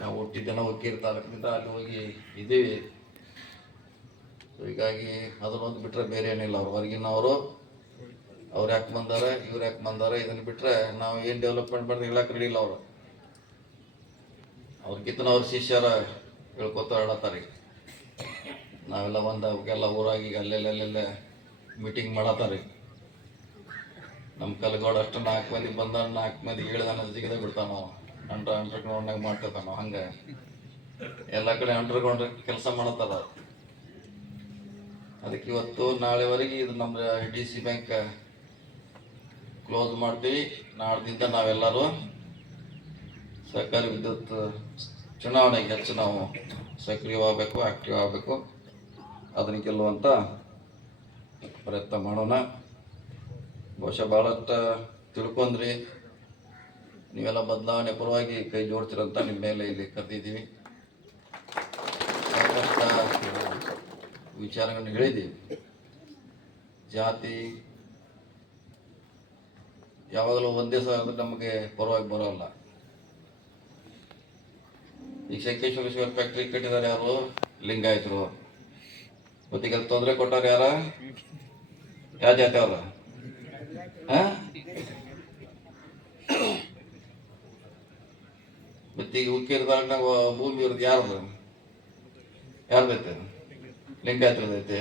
ನಾವು ಹುಟ್ಟಿದ್ದನ ಒಕ್ಕೀರ್ ತಾಲೂಕಿನಿಂದ ಅಲ್ಲಿ ಹೋಗಿ ಇದ್ದೀವಿ. ಸೊ ಹೀಗಾಗಿ ಅದನ್ನೊಂದು ಬಿಟ್ಟರೆ ಬೇರೆ ಏನಿಲ್ಲ. ಅವ್ರ ಹೊರಗಿನವರು ಅವ್ರು ಯಾಕೆ ಬಂದಾರೆ, ಇವ್ರು ಯಾಕೆ ಬಂದಾರೆ, ಇದನ್ನು ಬಿಟ್ಟರೆ ನಾವು ಏನು ಡೆವಲಪ್ಮೆಂಟ್ ಮಾಡಿದ್ರೆ ಹೇಳಕ್ಕೆ ರೆಡಿ ಇಲ್ಲ. ಅವ್ರಿಗಿಂತ ಅವ್ರ ಶಿಷ್ಯರ ಹೇಳ್ಕೊತ ಹೇಳತ್ತಾರೆ. ನಾವೆಲ್ಲ ಅವಕ್ಕೆಲ್ಲ ಊರಾಗಿ ಅಲ್ಲೆಲ್ಲೆಲ್ಲೆಲ್ಲ ಮೀಟಿಂಗ್ ಮಾಡತ್ತಾರೆ. ನಮ್ಮ ಕಲ್ಗೋಡ ಅಷ್ಟು 4 ಮಂದಿ ಬಂದ 4 ಮಂದಿ ಹೇಳಿದಾನ ಜಿಗದೆ ಬಿಡ್ತಾವ. ನಾವು ಅಂಡರ್ಗ್ರೌಂಡ್ನಾಗ ಮಾಡ್ಕೊತಾವ. ನಾವು ಹಂಗೆ ಎಲ್ಲ ಕಡೆ ಅಂಡರ್ಗ್ರೌಂಡ್ ಕೆಲಸ ಮಾಡತ್ತಾರ. ಅದಕ್ಕೆ ಇವತ್ತು ನಾಳೆವರೆಗೆ ಇದು ನಮ್ಮ DC ಬ್ಯಾಂಕ್ ಕ್ಲೋಸ್ ಮಾಡ್ತೀವಿ. ನಾಡ್ದಿಂದ ನಾವೆಲ್ಲರೂ ಸರ್ಕಾರಿ ವಿದ್ಯುತ್ ಚುನಾವಣೆಗೆ ಹೆಚ್ಚು ನಾವು ಸಕ್ರಿಯವಾಗಬೇಕು, ಆಕ್ಟಿವ್ ಆಗಬೇಕು. ಅದನ್ನು ಗೆಲ್ಲುವಂಥ ಪ್ರಯತ್ನ ಮಾಡೋಣ. ಬಹುಶಃ ಭಾಳಷ್ಟು ತಿಳ್ಕೊಂಡ್ರಿ. ನೀವೆಲ್ಲ ಬದಲಾವಣೆ ಪರವಾಗಿ ಕೈ ಜೋಡ್ತಿರಂತ ನಿಮ್ಮ ಮೇಲೆ ಇಲ್ಲಿ ಕರೆದಿದ್ದೀವಿ. ಸಾಕಷ್ಟು ವಿಚಾರಗಳನ್ನು ಹೇಳಿದ್ದೀವಿ. ಜಾತಿ ಯಾವಾಗಲೂ ಒಂದೇ ಸಲ ನಮಗೆ ಪರವಾಗಿ ಬರೋಲ್ಲ. ಈಗ ಶಂಕೇಶ್ವರ ಫ್ಯಾಕ್ಟ್ರಿ ಕಟ್ಟಿದ್ದಾರೆ ಯಾರು? ಲಿಂಗಾಯತರು. ಮತ್ತೀಗ ತೊಂದರೆ ಕೊಟ್ಟಾರ ಯಾರ? ಯಾವ ಜಾತಿ ಅವ್ರ? ಮತ್ತೀಗ ಉಕ್ಕೇರಿದಾಗ ಭೂಮಿ ಇರೋದು ಯಾರ್ದೈತೆ? ಲಿಂಗಾಯತರದೈತೆ.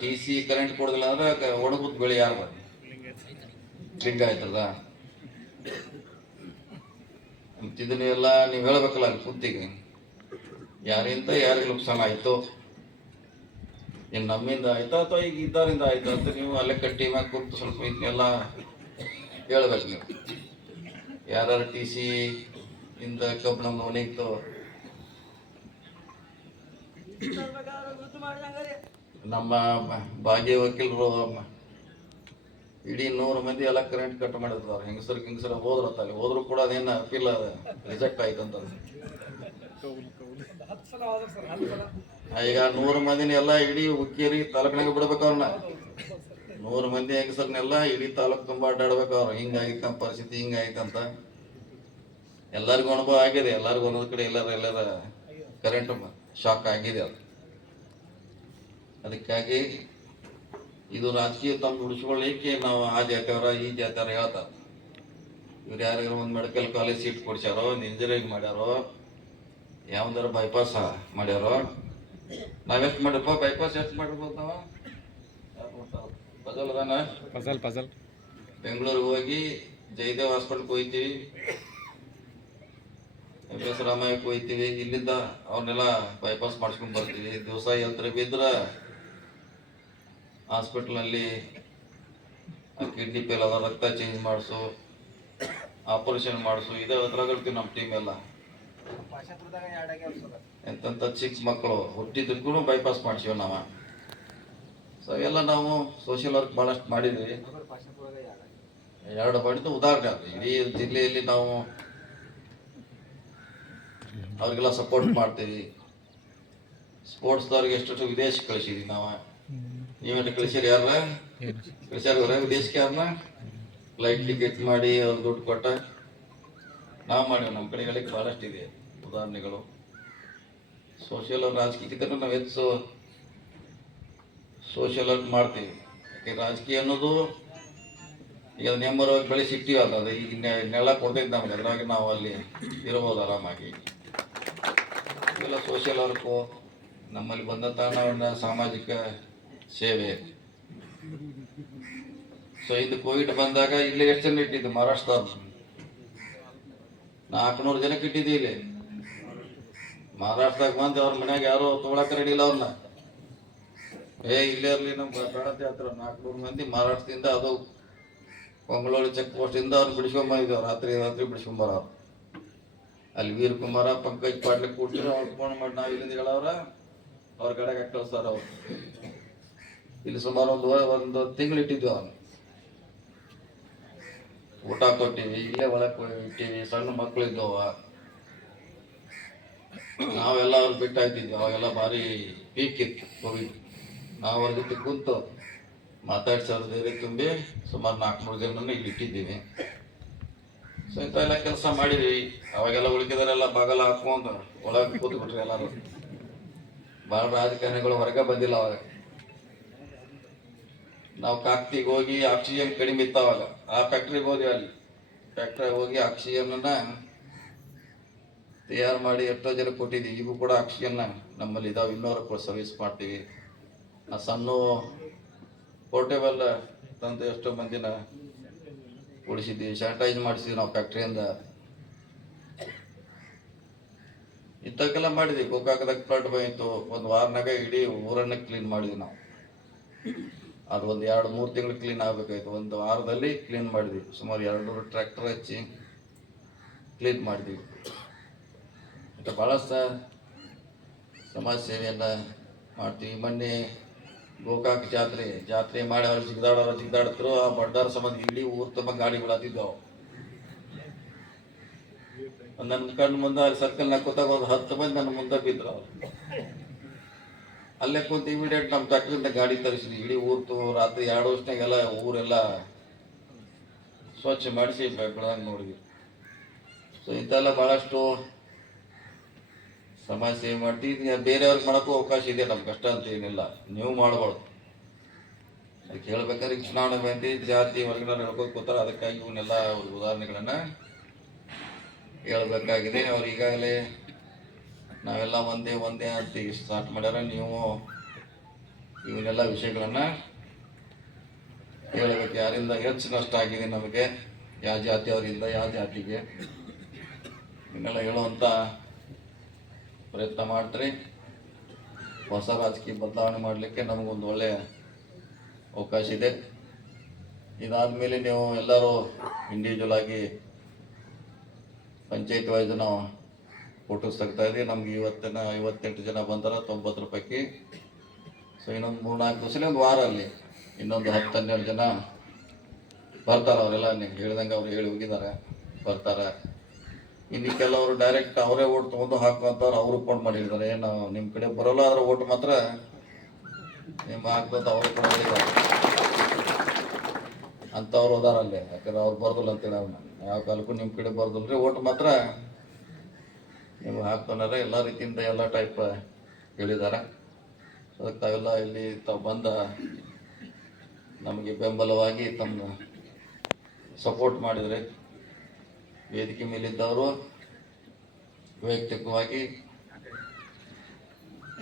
TC ಕರೆಂಟ್ ಕೊಡೋದಿಲ್ಲ ಅಂದ್ರೆ ಒಣಗುತ್ತ ಬೆಳೆ ಯಾರ್ದ? ಲಿಂಗಾಯತದ. ಇದನ್ನ ಎಲ್ಲ ನೀವು ಹೇಳ್ಬೇಕಲ್ಲ ಕುತ್ತಿಗೆ. ಯಾರಿಂದ ಯಾರಿಗೆ ನುಕ್ಸಾನ ಆಯ್ತು, ಏನು ನಮ್ಮಿಂದ ಆಯ್ತಾ ಅಥವಾ ಈಗ ಇದ್ದಾರಿಂದ ಆಯ್ತಾ ಅಂತ ನೀವು ಅಲ್ಲೇ ಕಟ್ಟಿ ಮ್ಯಾಗ ಕೂತು ಸ್ವಲ್ಪ ಇದನ್ನೆಲ್ಲ ಹೇಳ್ಬೇಕು. ನೀವು ಯಾರು TC ಇಂದ ಕಬ್ಬು ನಮ್ಮ ಮನೆಗಿತ್ತು, ನಮ್ಮ ಭಾಗ್ಯ ವಕೀಲರು ಇಡೀ 100 ಮಂದಿ ಎಲ್ಲ ಕರೆಂಟ್ ಕಟ್ ಮಾಡಿರ್ತಾರೆ. ಹೆಂಗಸರು ಹೋದ್ರತ್ತ. ಅಲ್ಲಿ ಹೋದ್ರು ಕೂಡ ಅದೇನು ಅಪೀಲ್ ರಿಜೆಕ್ಟ್ ಆಯ್ತು ಅಂತ. ಈಗ 100 ಮಂದಿನ ಎಲ್ಲ ಇಡೀ ಹುಕ್ಕೇರಿ ತಾಲೂಕಿನಾಗ ಬಿಡ್ಬೇಕು. ಅವ್ರನ್ನ 100 ಮಂದಿ ಹೆಂಗಸರ್ನೆಲ್ಲ ಇಡೀ ತಾಲೂಕು ತುಂಬ ಅಡ್ಡಾಡ್ಬೇಕು. ಅವ್ರು ಹಿಂಗಾಗಿತ್ತು ಪರಿಸ್ಥಿತಿ, ಹಿಂಗಾಯ್ತಂತ ಎಲ್ಲರಿಗೂ ಅನುಭವ ಆಗಿದೆ. ಎಲ್ಲರಿಗೂ ಒಂದೊಂದು ಕಡೆ ಎಲ್ಲರ ಕರೆಂಟ್ ಶಾಕ್ ಆಗಿದೆ. ಅದು ಅದಕ್ಕಾಗಿ ಇದು ರಾಜಕೀಯ ತಮ್ಮ ಉಳಿಸ್ಕೊಳ್ಳಿಕ್ಕೆ ನಾವು ಆ ಜಾತಿಯವರ ಈ ಜಾತಿಯವರ ಹೇಳ್ತಾರೆ. ಇವ್ರು ಯಾರ್ಯಾರು ಒಂದು ಮೆಡಿಕಲ್ ಕಾಲೇಜ್ ಸೀಟ್ ಕೊಡ್ಸ್ಯಾರೋ, ಒಂದು ಇಂಜಿನಿಯರಿಂಗ್ ಮಾಡ್ಯಾರೋ, ಯಾವ್ದಾರ ಬೈಪಾಸ್ ಮಾಡ್ಯಾರೋ. ನಾವೆಷ್ಟು ಮಾಡಿರಪ್ಪ ಬೈಪಾಸ್? ಎಷ್ಟು ಮಾಡಿರ್ಬೋದು ನಾವು? ಪಜಲ್ ಬೆಂಗಳೂರಿಗೆ ಹೋಗಿ ಜಯದೇವ್ ಹಾಸ್ಪಿಟಲ್ಗೆ ಹೋಗ್ತೀವಿ, MS ರಾಮಯ್ಯಕ್ಕೆ ಹೋಗ್ತೀವಿ. ಇಲ್ಲಿಂದ ಅವನ್ನೆಲ್ಲ ಬೈಪಾಸ್ ಮಾಡಿಸ್ಕೊಂಡು ಬರ್ತೀವಿ. ದಿವಸ ಯಂತ್ರ ಬಿದ್ರೆ ಹಾಸ್ಪಿಟ್ಲಲ್ಲಿ ಕಿಡ್ನಿ ಫೇಲ್ ಅದ, ರಕ್ತ ಚೇಂಜ್ ಮಾಡಿಸು, ಆಪರೇಷನ್ ಮಾಡಿಸು, ಇದೇ ಅದ್ರಾಗಿರ್ತೀವಿ ನಮ್ಮ ಟೀಮ್ ಎಲ್ಲ. ಎಂತ ಚಿಕ್ಕ ಮಕ್ಕಳು ಹುಟ್ಟಿದ್ದಕ್ಕೂ ಬೈಪಾಸ್ ಮಾಡಿಸಿವಿ ನಾವು. ಸೊ ಎಲ್ಲ ನಾವು ಸೋಷಿಯಲ್ ವರ್ಕ್ ಭಾಳಷ್ಟು ಮಾಡಿದ್ವಿ. 2 ಮಾಡಿದ್ದು ಉದಾಹರಣೆ ಅದು. ಇಡೀ ಜಿಲ್ಲೆಯಲ್ಲಿ ನಾವು ಅವ್ರಿಗೆಲ್ಲ ಸಪೋರ್ಟ್ ಮಾಡ್ತೀವಿ. ಸ್ಪೋರ್ಟ್ಸ್ದವ್ರಿಗೆ ಎಷ್ಟು ವಿದೇಶಕ್ಕೆ ಕಳಿಸಿದ್ವಿ ನಾವು. ನೀವೇನು ಕಳಿಸಿರಿ? ಕಳಿಸ್ಯಾರ ವಿದೇಶಕ್ಕೆ ಯಾರನ್ನ? ಫ್ಲೈಟ್ ಟಿಕೆಟ್ ಮಾಡಿ ಅವ್ರು ದುಡ್ಡು ಕೊಟ್ಟ ನಾವು ಮಾಡಿವಿ. ನಮ್ಮ ಕಡೆಗಳಿಗೆ ಭಾಳಷ್ಟು ಇದೆ ಉದಾಹರಣೆಗಳು. ಸೋಷಿಯಲ್ ರಾಜಕೀಯಕ್ಕಿಂತ ನಾವು ಹೆಚ್ಚು ಸೋಷಿಯಲ್ ವರ್ಕ್ ಮಾಡ್ತೀವಿ. ಯಾಕೆ ರಾಜಕೀಯ ಅನ್ನೋದು ಈಗ ನೆಮ್ಮರವಾಗಿ ಬೆಳೆಸಿಟ್ಟಿವಿ. ಅದು ಈಗ ನೆಲ ಕೊಡ್ತೈತೆ ನಮ್ಗೆ. ಅದ್ರಾಗ ನಾವು ಅಲ್ಲಿ ಇರ್ಬೋದು ಆರಾಮಾಗಿ. ಇವೆಲ್ಲ ಸೋಷಿಯಲ್ ವರ್ಕು ನಮ್ಮಲ್ಲಿ ಬಂದಂಥ ಸಾಮಾಜಿಕ ಸೇವೆ. ಸೊ ಇದು ಕೋವಿಡ್ ಬಂದಾಗ ಇಲ್ಲಿ ಎಷ್ಟು ಜನ ಇಟ್ಟಿದ್ದು? ಮಹಾರಾಷ್ಟ್ರದವ್ರು 400 ಜನಕ್ಕೆ ಇಟ್ಟಿದ್ದೀವಿ. ಇಲ್ಲಿ ಮಹಾರಾಷ್ಟ್ರದಾಗ ಬಂದು ಅವ್ರ ಮನ್ಯಾಗ ಯಾರು ತೊಗೊಳಕ್ಕೆ ರೆಡಿ ಇಲ್ಲ. ಅವ್ರನ್ನ ಇಲ್ಲೇ ಇರಲಿ ನಮ್ಮ ಬೇಡತೆ ಹತ್ರ 400 ಮಂದಿ ಮಹಾರಾಷ್ಟ್ರದಿಂದ, ಅದು ಮಂಗಳೂರು ಚೆಕ್ ಪೋಸ್ಟಿಂದ ಅವ್ರು ಬಿಡಿಸ್ಕೊಂಬಂದಿದ್ದೆವು. ರಾತ್ರಿ ಬಿಡಿಸ್ಕೊಂಬರೋರು. ಅಲ್ಲಿ ವೀರಕುಮಾರ, ಪಂಕಜ್ ಪಾಟ್ಲೆ ಕೂಡ್ಸಿರೋ ಅವ್ರು ಫೋನ್ ಮಾಡಿ ನಾವು ಇಲ್ಲಿಂದ ಹೇಳವ್ರ ಅವ್ರ ಕಡೆಗೆ ಕಳಿಸ್ತಾರ. ಅವ್ರು ಇಲ್ಲಿ ಸುಮಾರು ಒಂದು ತಿಂಗಳು ಇಟ್ಟಿದ್ವಿ. ಅವನು ಊಟ ಕೊಟ್ಟಿವಿ, ಇಲ್ಲೇ ಒಳಗೆ ಇಟ್ಟಿವಿ. ಸಣ್ಣ ಮಕ್ಕಳು ಇದ್ದವ, ನಾವೆಲ್ಲ ಅವ್ರು ಬಿಟ್ಟಾಯ್ತಿದ್ವಿ. ಅವಾಗೆಲ್ಲ ಭಾರಿ ಪೀಕ್ ಇತ್ತು ಕೋವಿಡ್. ನಾವು ಅವ್ರ ಜೊತೆ ಕುಂತು ಮಾತಾಡ್ಸೋದು ಧೈರ್ಯ ತುಂಬಿ ಸುಮಾರು 400 ಜನರನ್ನು ಇಲ್ಲಿ ಇಟ್ಟಿದ್ದೀವಿ. ಸೊ ಇಂಥವೆಲ್ಲ ಕೆಲಸ ಮಾಡಿದ್ವಿ. ಅವಾಗೆಲ್ಲ ಉಳಿಕಿದರೆಲ್ಲ ಬಾಗಲ ಹಾಕೊಂಡು ಒಳಗೆ ಕೂತ್ಬಿಟ್ರಿ ಎಲ್ಲರೂ. ಭಾಳ ರಾಜಕಾರಣಿಗಳು ಹೊರಗೆ ಬಂದಿಲ್ಲ ಅವಾಗ. ನಾವು ಕಾಕ್ತಿಗೆ ಹೋಗಿ ಆಕ್ಸಿಜನ್ ಕಡಿಮೆ ಇತ್ತು ಅವಾಗ. ಆ ಫ್ಯಾಕ್ಟ್ರಿಗೆ ಹೋದ್ವಿ. ಅಲ್ಲಿ ಫ್ಯಾಕ್ಟ್ರಿಗೆ ಹೋಗಿ ಆಕ್ಸಿಜನ್ನ ತಯಾರು ಮಾಡಿ ಎಷ್ಟೋ ಜನ ಕೊಟ್ಟಿದ್ವಿ. ಈಗೂ ಕೂಡ ಆಕ್ಸಿಜನ್ನ ನಮ್ಮಲ್ಲಿ ಇದಾವೆ, 200 ಸರ್ವಿಸ್ ಮಾಡ್ತೀವಿ. ಆ ಸಣ್ಣ ಪೋರ್ಟೇಬಲ್ ತಂದು ಎಷ್ಟೋ ಮಂದಿನ ಉಳಿಸಿದ್ವಿ, ಸ್ಯಾನಿಟೈಸ್ ಮಾಡಿಸಿದ್ವಿ ನಾವು ಫ್ಯಾಕ್ಟ್ರಿಯಿಂದ. ಇಂಥಕ್ಕೆಲ್ಲ ಮಾಡಿದ್ವಿ. ಗೋಕಾಕದಾಗ ಫ್ಲಡ್ ಬಂತು, ಒಂದು ವಾರನಾಗ ಇಡೀ ಊರನ್ನ ಕ್ಲೀನ್ ಮಾಡಿದ್ವಿ ನಾವು. ಅದು ಒಂದು 2-3 ತಿಂಗಳು ಕ್ಲೀನ್ ಆಗಬೇಕಾಯ್ತು. ಒಂದು ವಾರದಲ್ಲಿ ಕ್ಲೀನ್ ಮಾಡಿದ್ವಿ. ಸುಮಾರು 200 ಟ್ರ್ಯಾಕ್ಟರ್ ಹಚ್ಚಿ ಕ್ಲೀನ್ ಮಾಡಿದ್ವಿ. ಮತ್ತು ಭಾಳಷ್ಟು ಸಮಾಜ ಸೇವೆಯನ್ನು ಮಾಡ್ತೀವಿ. ಮೊನ್ನೆ ಗೋಕಾಕ್ ಜಾತ್ರೆ ಮಾಡಿ ಅವ್ರು ಜಿಗ್ದಾಡ್ತಿರು. ಆ ಬಡ್ಡಾರ ಸಂಬಂಧ ಇಡೀ ಊರು ತುಂಬ ಗಾಡಿಗಳು ಹತ್ತಿದ್ದವು. ನನ್ನ ಕಣ್ಣು ಮುಂದೆ ಅಲ್ಲಿ ಸರ್ಕಲ್ನಾಗ ಕೂತಾಗ ಒಂದು 10 ಮಂದಿ ನನ್ನ ಮುಂದೆ ಬಿದ್ರು. ಅವ್ರು ಅಲ್ಲೇ ಕೂತು ಇಮಿಡಿಯೇಟ್ ನಮ್ಮ ಫ್ಯಾಕ್ಟ್ರಿಯಿಂದ ಗಾಡಿ ತರಿಸಿದ್ವಿ. ಇಡೀ ಊರು ರಾತ್ರಿ 2 ವರ್ಷನಾಗೆಲ್ಲ ಊರೆಲ್ಲ ಸ್ವಚ್ಛ ಮಾಡಿಸಿ ಬೆಳಗ್ಗೆ ನೋಡಿದ್ವಿ. ಸೊ ಇಂಥೆಲ್ಲ ಭಾಳಷ್ಟು ಸಮಾಜ ಸೇವೆ ಮಾಡ್ತೀವಿ. ಬೇರೆಯವ್ರಿಗೆ ಮಾಡೋಕ್ಕೂ ಅವಕಾಶ ಇದೆ, ನಮ್ಗೆ ಕಷ್ಟ ಅಂತ ಏನಿಲ್ಲ. ನೀವು ಮಾಡಬಾರ್ದು. ಅದಕ್ಕೆ ಹೇಳ್ಬೇಕಾದ್ರೆ ಚುನಾವಣೆ ಬಂದು ಜಾತಿ ಹೊರಗಡೆ ಹೇಳ್ಕೊಂಡು ಕೂತಾರೆ. ಅದಕ್ಕಾಗಿ ಇವನ್ನೆಲ್ಲ ಉದಾಹರಣೆಗಳನ್ನು ಹೇಳ್ಬೇಕಾಗಿದೆ. ಅವ್ರು ಈಗಾಗಲೇ ನಾವೆಲ್ಲ ಒಂದೇ ಅಂತ ಈಗ ಸ್ಟಾರ್ಟ್ ಮಾಡ್ಯಾರ. ನೀವು ಇವನ್ನೆಲ್ಲ ವಿಷಯಗಳನ್ನು ಹೇಳಬೇಕು. ಯಾರಿಂದ ಹೆಚ್ಚು ನಷ್ಟ ಆಗಿದೆ ನಮಗೆ, ಯಾವ ಜಾತಿಯವರಿಂದ ಯಾವ ಜಾತಿಗೆ, ಇವನ್ನೆಲ್ಲ ಹೇಳುವಂಥ ಪ್ರಯತ್ನ ಮಾಡ್ತೀರಿ. ಹೊಸ ರಾಜಕೀಯ ಬದಲಾವಣೆ ಮಾಡಲಿಕ್ಕೆ ನಮಗೊಂದು ಒಳ್ಳೆಯ ಅವಕಾಶ ಇದೆ. ಇದಾದಮೇಲೆ ನೀವು ಎಲ್ಲರೂ ಇಂಡಿವಿಜುವಲ್ ಆಗಿ ಪಂಚಾಯತ್ ವೈಸ್ ನಾವು ಫೋಟೋಸ್ ತೆಗ್ತಾ ಇದ್ದೀವಿ. ನಮ್ಗೆ 58 ಜನ ಬಂದಾರ 90 ಪೈಕಿ. ಸೊ ಇನ್ನೊಂದು 3-4 ದಿವಸದಲ್ಲಿ ಒಂದು ವಾರಲ್ಲಿ ಇನ್ನೊಂದು 10-12 ಜನ ಬರ್ತಾರೆ. ಅವರೆಲ್ಲ ನೀವು ಹೇಳ್ದಂಗೆ ಅವ್ರು ಹೇಳಿ ಹೋಗಿದ್ದಾರೆ, ಬರ್ತಾರೆ. ಇನ್ನು ಕೆಲವರು ಡೈರೆಕ್ಟ್ ಅವರೇ ಓಟ್ ತೊಗೊಂಡು ಹಾಕುವಂಥವ್ರು ಅವರು ಫೋನ್ ಮಾಡಿದ್ದಾರೆ, ನಾವು ನಿಮ್ಮ ಕಡೆ ಬರೋಲ್ಲ, ಆದ್ರೆ ಓಟ್ ಮಾತ್ರ ನಿಮ್ಮ ಹಾಕುವಂತ ಅವರು ಕೂಡ ಹೇಳಿದ್ದಾರೆ. ಅಂಥವ್ರು ಹೋದಾರ ಅಲ್ಲೇ. ಯಾಕಂದ್ರೆ ಅವ್ರು ಬರ್ದಿಲ್ಲ ಅಂತೇಳಿ ಅವನ್ನ ಯಾವ ಕಾಲಕ್ಕೂ ನಿಮ್ಮ ಕಡೆ ಬರ್ದಿಲ್ರಿ, ಓಟ್ ಮಾತ್ರ ನೀವು ಹಾಕ್ತಾನಾರೆ. ಎಲ್ಲ ರೀತಿಯಿಂದ ಎಲ್ಲ ಟೈಪ್ ಹೇಳಿದ್ದಾರೆ. ಅದಕ್ಕೆ ತಾವೆಲ್ಲ ಇಲ್ಲಿ ತಾವು ಬಂದ ನಮಗೆ ಬೆಂಬಲವಾಗಿ ತಮ್ಮ ಸಪೋರ್ಟ್ ಮಾಡಿದರೆ, ವೇದಿಕೆ ಮೇಲಿದ್ದವರು ವೈಯಕ್ತಿಕವಾಗಿ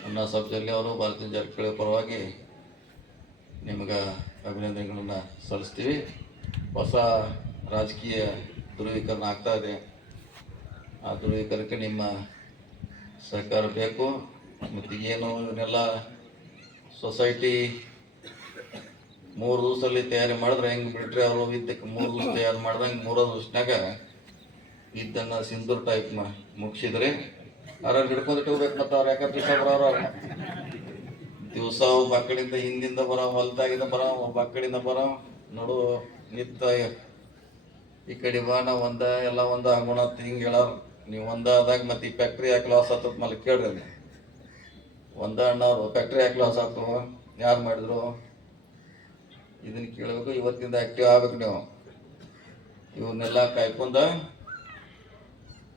ಅಣ್ಣಾ ಸಾಹೇಬ್ ಜೊಲ್ಲೆ ಅವರು, ಭಾರತೀಯ ಜಾರಕಿಹೊಳಿ ಪರವಾಗಿ ನಿಮಗೆ ಅಭಿನಂದನೆಗಳನ್ನು ಸಲ್ಲಿಸ್ತೀವಿ. ಹೊಸ ರಾಜಕೀಯ ಧ್ರುವೀಕರಣ ಆಗ್ತಾ ಇದೆ. ಆ ಧ್ರುವೀಕರಣಕ್ಕೆ ನಿಮ್ಮ ಸಹಕಾರ ಬೇಕು. ಮತ್ತು ಏನು ಇವನ್ನೆಲ್ಲ ಸೊಸೈಟಿ 3 ದಿವಸದಲ್ಲಿ ತಯಾರಿ ಮಾಡಿದ್ರೆ ಹೆಂಗೆ ಬಿಟ್ರೆ ಅವರು ವಿದ್ಯಕ್ಕೆ 3 ದಿವಸ ತಯಾರು ಮಾಡ್ದಂಗೆ 3 ದಿವಸನಾಗ ಇದನ್ನು ಸಿಂಧೂರ್ ಟೈಪ್ ಮುಗಿಸಿದ್ರೆ ಅವ್ರಲ್ಲಿ ಹಿಡ್ಕೊಂಡು ಹೋಗ್ಬೇಕು. ಮತ್ತು ಅವ್ರು ಯಾಕಂದ್ರೆ ದಿವಸ ಒಬ್ಬ ಕಡೆಯಿಂದ ಹಿಂದಿಂದ ಬರೋ, ಹೊಲ್ದಾಗಿಂದ ಬರೋ, ಒಬ್ಬ ಕಡೆಯಿಂದ ಬರೋ, ನೋಡು ನಿಂತ ಈ ಕಡೆ ಬಾ ನಾವು ಎಲ್ಲ ಆಗೋಣ ಹಿಂಗೆ ಹೇಳೋರು. ನೀವು ಆದಾಗ ಮತ್ತು ಈ ಫ್ಯಾಕ್ಟ್ರಿ ಯಾಕೆ ಲಾಸ್ ಆಗ್ತದ ಮೇಲೆ ಕೇಳ್ರಿ. ಅಣ್ಣವ್ರು ಫ್ಯಾಕ್ಟ್ರಿ ಯಾಕೆ ಲಾಸ್ ಆಗ್ತವ, ಯಾರು ಮಾಡಿದ್ರು ಇದನ್ನು ಕೇಳಬೇಕು. ಇವತ್ತಿಂದ ಆ್ಯಕ್ಟಿವ್ ಆಗ್ಬೇಕು. ನೀವು ಇವನ್ನೆಲ್ಲ ಕಾಯ್ಕೊಂಡ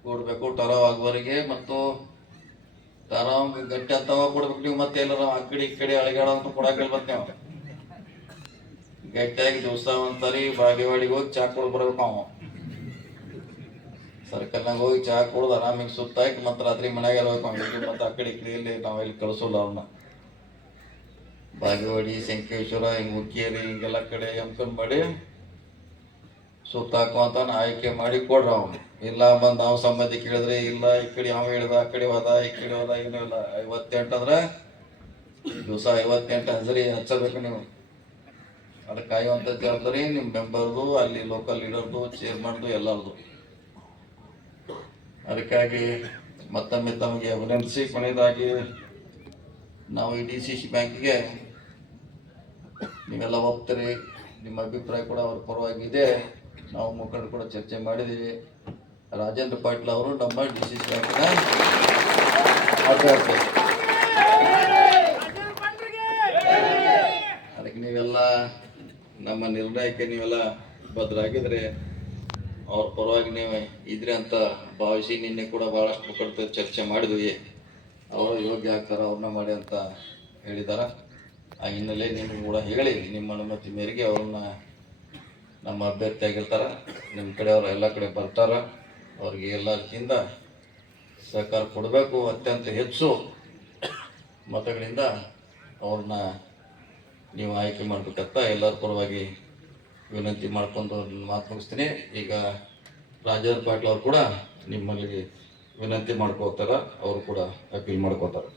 ಕೊಡ್ಬೇಕು ಟರಾವ್ ಆಗುವವರೆಗೆ. ಮತ್ತು ಟರಾವ್ ಗಟ್ಟಿ ಅಂತವ ಕೊಡ್ಬೇಕು ನೀವು. ಮತ್ತೆ ಎಲ್ಲರ ಆ ಕಡೆ ಈ ಕಡೆ ಅಳಿಗಾಡ ಅಂತ ಕೊಡಕ್ಕೆ ಮತ್ತೆ ನಾವು ಗಟ್ಟಿಯಾಗಿ ದಿವಸ ಒಂದ್ಸರಿ ಬಾಗೇವಾಡಿಗೆ ಹೋಗಿ ಚಾ ಕೊಡ್ ಬರ್ಬೇಕು. ನಾವು ಸರ್ಕಲ್ನಾಗ ಹೋಗಿ ಚಹಾ ಕುಡ್ದು ಆರಾಮಿಗೆ ಸುತ್ತಾಕಿ ಮತ್ತೆ ರಾತ್ರಿ ಮನೆಗೆ ಇರ್ಬೇಕು. ಮತ್ತೆ ಆ ಕಡೆ ಈ ಕಡೆಯಲ್ಲಿ ನಾವು ಇಲ್ಲಿ ಕಳಿಸೋಲ್ಲ ಅವ್ರನ್ನ. ಬಾಗೇವಾಡಿ, ಶಂಕೇಶ್ವರ, ಹಿಂಗೆ ಹುಕ್ಕೇರಿ ಹಿಂಗೆಲ್ಲ ಕಡೆ ಎಂಕನ್ ಮಾಡಿ ಸುತ್ತಾಕುವಂತ ಆಯ್ಕೆ ಮಾಡಿ ಕೊಡ್ರಿ. ಅವನು ಇಲ್ಲ ಬಂದು ನಾವು ಸಂಬಂಧಿ ಕೇಳಿದ್ರೆ ಇಲ್ಲ, ಈ ಕಡೆ ಅವ ಹೇಳಿದ, ಆ ಕಡೆ ಹೋದ, ಈ ಕಡೆ ಹೋದ, ಏನೂ ಇಲ್ಲ. 58 ಅಂದ್ರೆ ದಿವಸ 58 ಹಜರಿ ಹಚ್ಚಬೇಕು ನೀವು. ಅದಕ್ಕೆ ಕಾಯುವಂಥ ಜವಾಬ್ದಾರಿ ನಿಮ್ಮ ಮೆಂಬರ್ದು, ಅಲ್ಲಿ ಲೋಕಲ್ ಲೀಡರ್ದು, ಚೇರ್ಮನ್ದು, ಎಲ್ಲರದು. ಅದಕ್ಕಾಗಿ ಮತ್ತೊಮ್ಮೆ ತಮಗೆ ಅಭಿನಂದಿಸಿ, ಕೊನೆಯದಾಗಿ ನಾವು ಈ DCC ಬ್ಯಾಂಕಿಗೆ ನೀವೆಲ್ಲ ಹೋಗ್ತೀರಿ, ನಿಮ್ಮ ಅಭಿಪ್ರಾಯ ಕೂಡ ಅವ್ರ ಪರವಾಗಿದೆ. ನಾವು ಮುಖಂಡರು ಕೂಡ ಚರ್ಚೆ ಮಾಡಿದ್ದೀವಿ. ರಾಜೇಂದ್ರ ಪಾಟೀಲ್ ಅವರು ನಮ್ಮ DCC ಬ್ಯಾಂಕಿನ ಅಭ್ಯರ್ಥಿ. ಅದಕ್ಕೆ ನೀವೆಲ್ಲ ನಮ್ಮ ನಿರ್ಣಯಕ್ಕೆ ನೀವೆಲ್ಲ ಬದ್ಧರಾಗಿದ್ರೆ ಅವ್ರ ಪರವಾಗಿ ನೀವು ಇದ್ರಿ ಅಂತ ಭಾವಿಸಿ ನಿನ್ನೆ ಕೂಡ ಭಾಳಷ್ಟು ಮುಖಂಡರು ಚರ್ಚೆ ಮಾಡಿದ್ವಿ. ಅವರು ಯೋಗ್ಯ ಆಗ್ತಾರ, ಅವ್ರನ್ನ ಮಾಡಿ ಅಂತ ಹೇಳಿದಾರ. ಆ ಹಿನ್ನೆಲೆ ನಿಮ್ಗೆ ಕೂಡ ಹೇಳಿ ನಿಮ್ಮ ಅನುಮತಿ ಮೇರೆಗೆ ಅವ್ರನ್ನ ನಮ್ಮ ಅಭ್ಯರ್ಥಿ ಆಗಿರ್ತಾರ. ನಿಮ್ಮ ಕಡೆ ಅವರು ಎಲ್ಲ ಕಡೆ ಬರ್ತಾರ. ಅವ್ರಿಗೆ ಎಲ್ಲ ರೀತಿಯಿಂದ ಸಹಕಾರ ಕೊಡಬೇಕು. ಅತ್ಯಂತ ಹೆಚ್ಚು ಮತಗಳಿಂದ ಅವ್ರನ್ನ ನೀವು ಆಯ್ಕೆ ಮಾಡ್ಬೇಕಂತ ಎಲ್ಲರ ಪರವಾಗಿ ವಿನಂತಿ ಮಾಡ್ಕೊಂಡು ಮಾತು ಮುಗಿಸ್ತೀನಿ. ಈಗ ರಾಜೇಂದ್ರ ಪಾಟೀಲ್ ಅವರು ಕೂಡ ನಿಮ್ಮಲ್ಲಿ ವಿನಂತಿ ಮಾಡ್ಕೋತಾರ, ಅವರು ಕೂಡ ಅಪೀಲ್ ಮಾಡ್ಕೋತಾರೆ.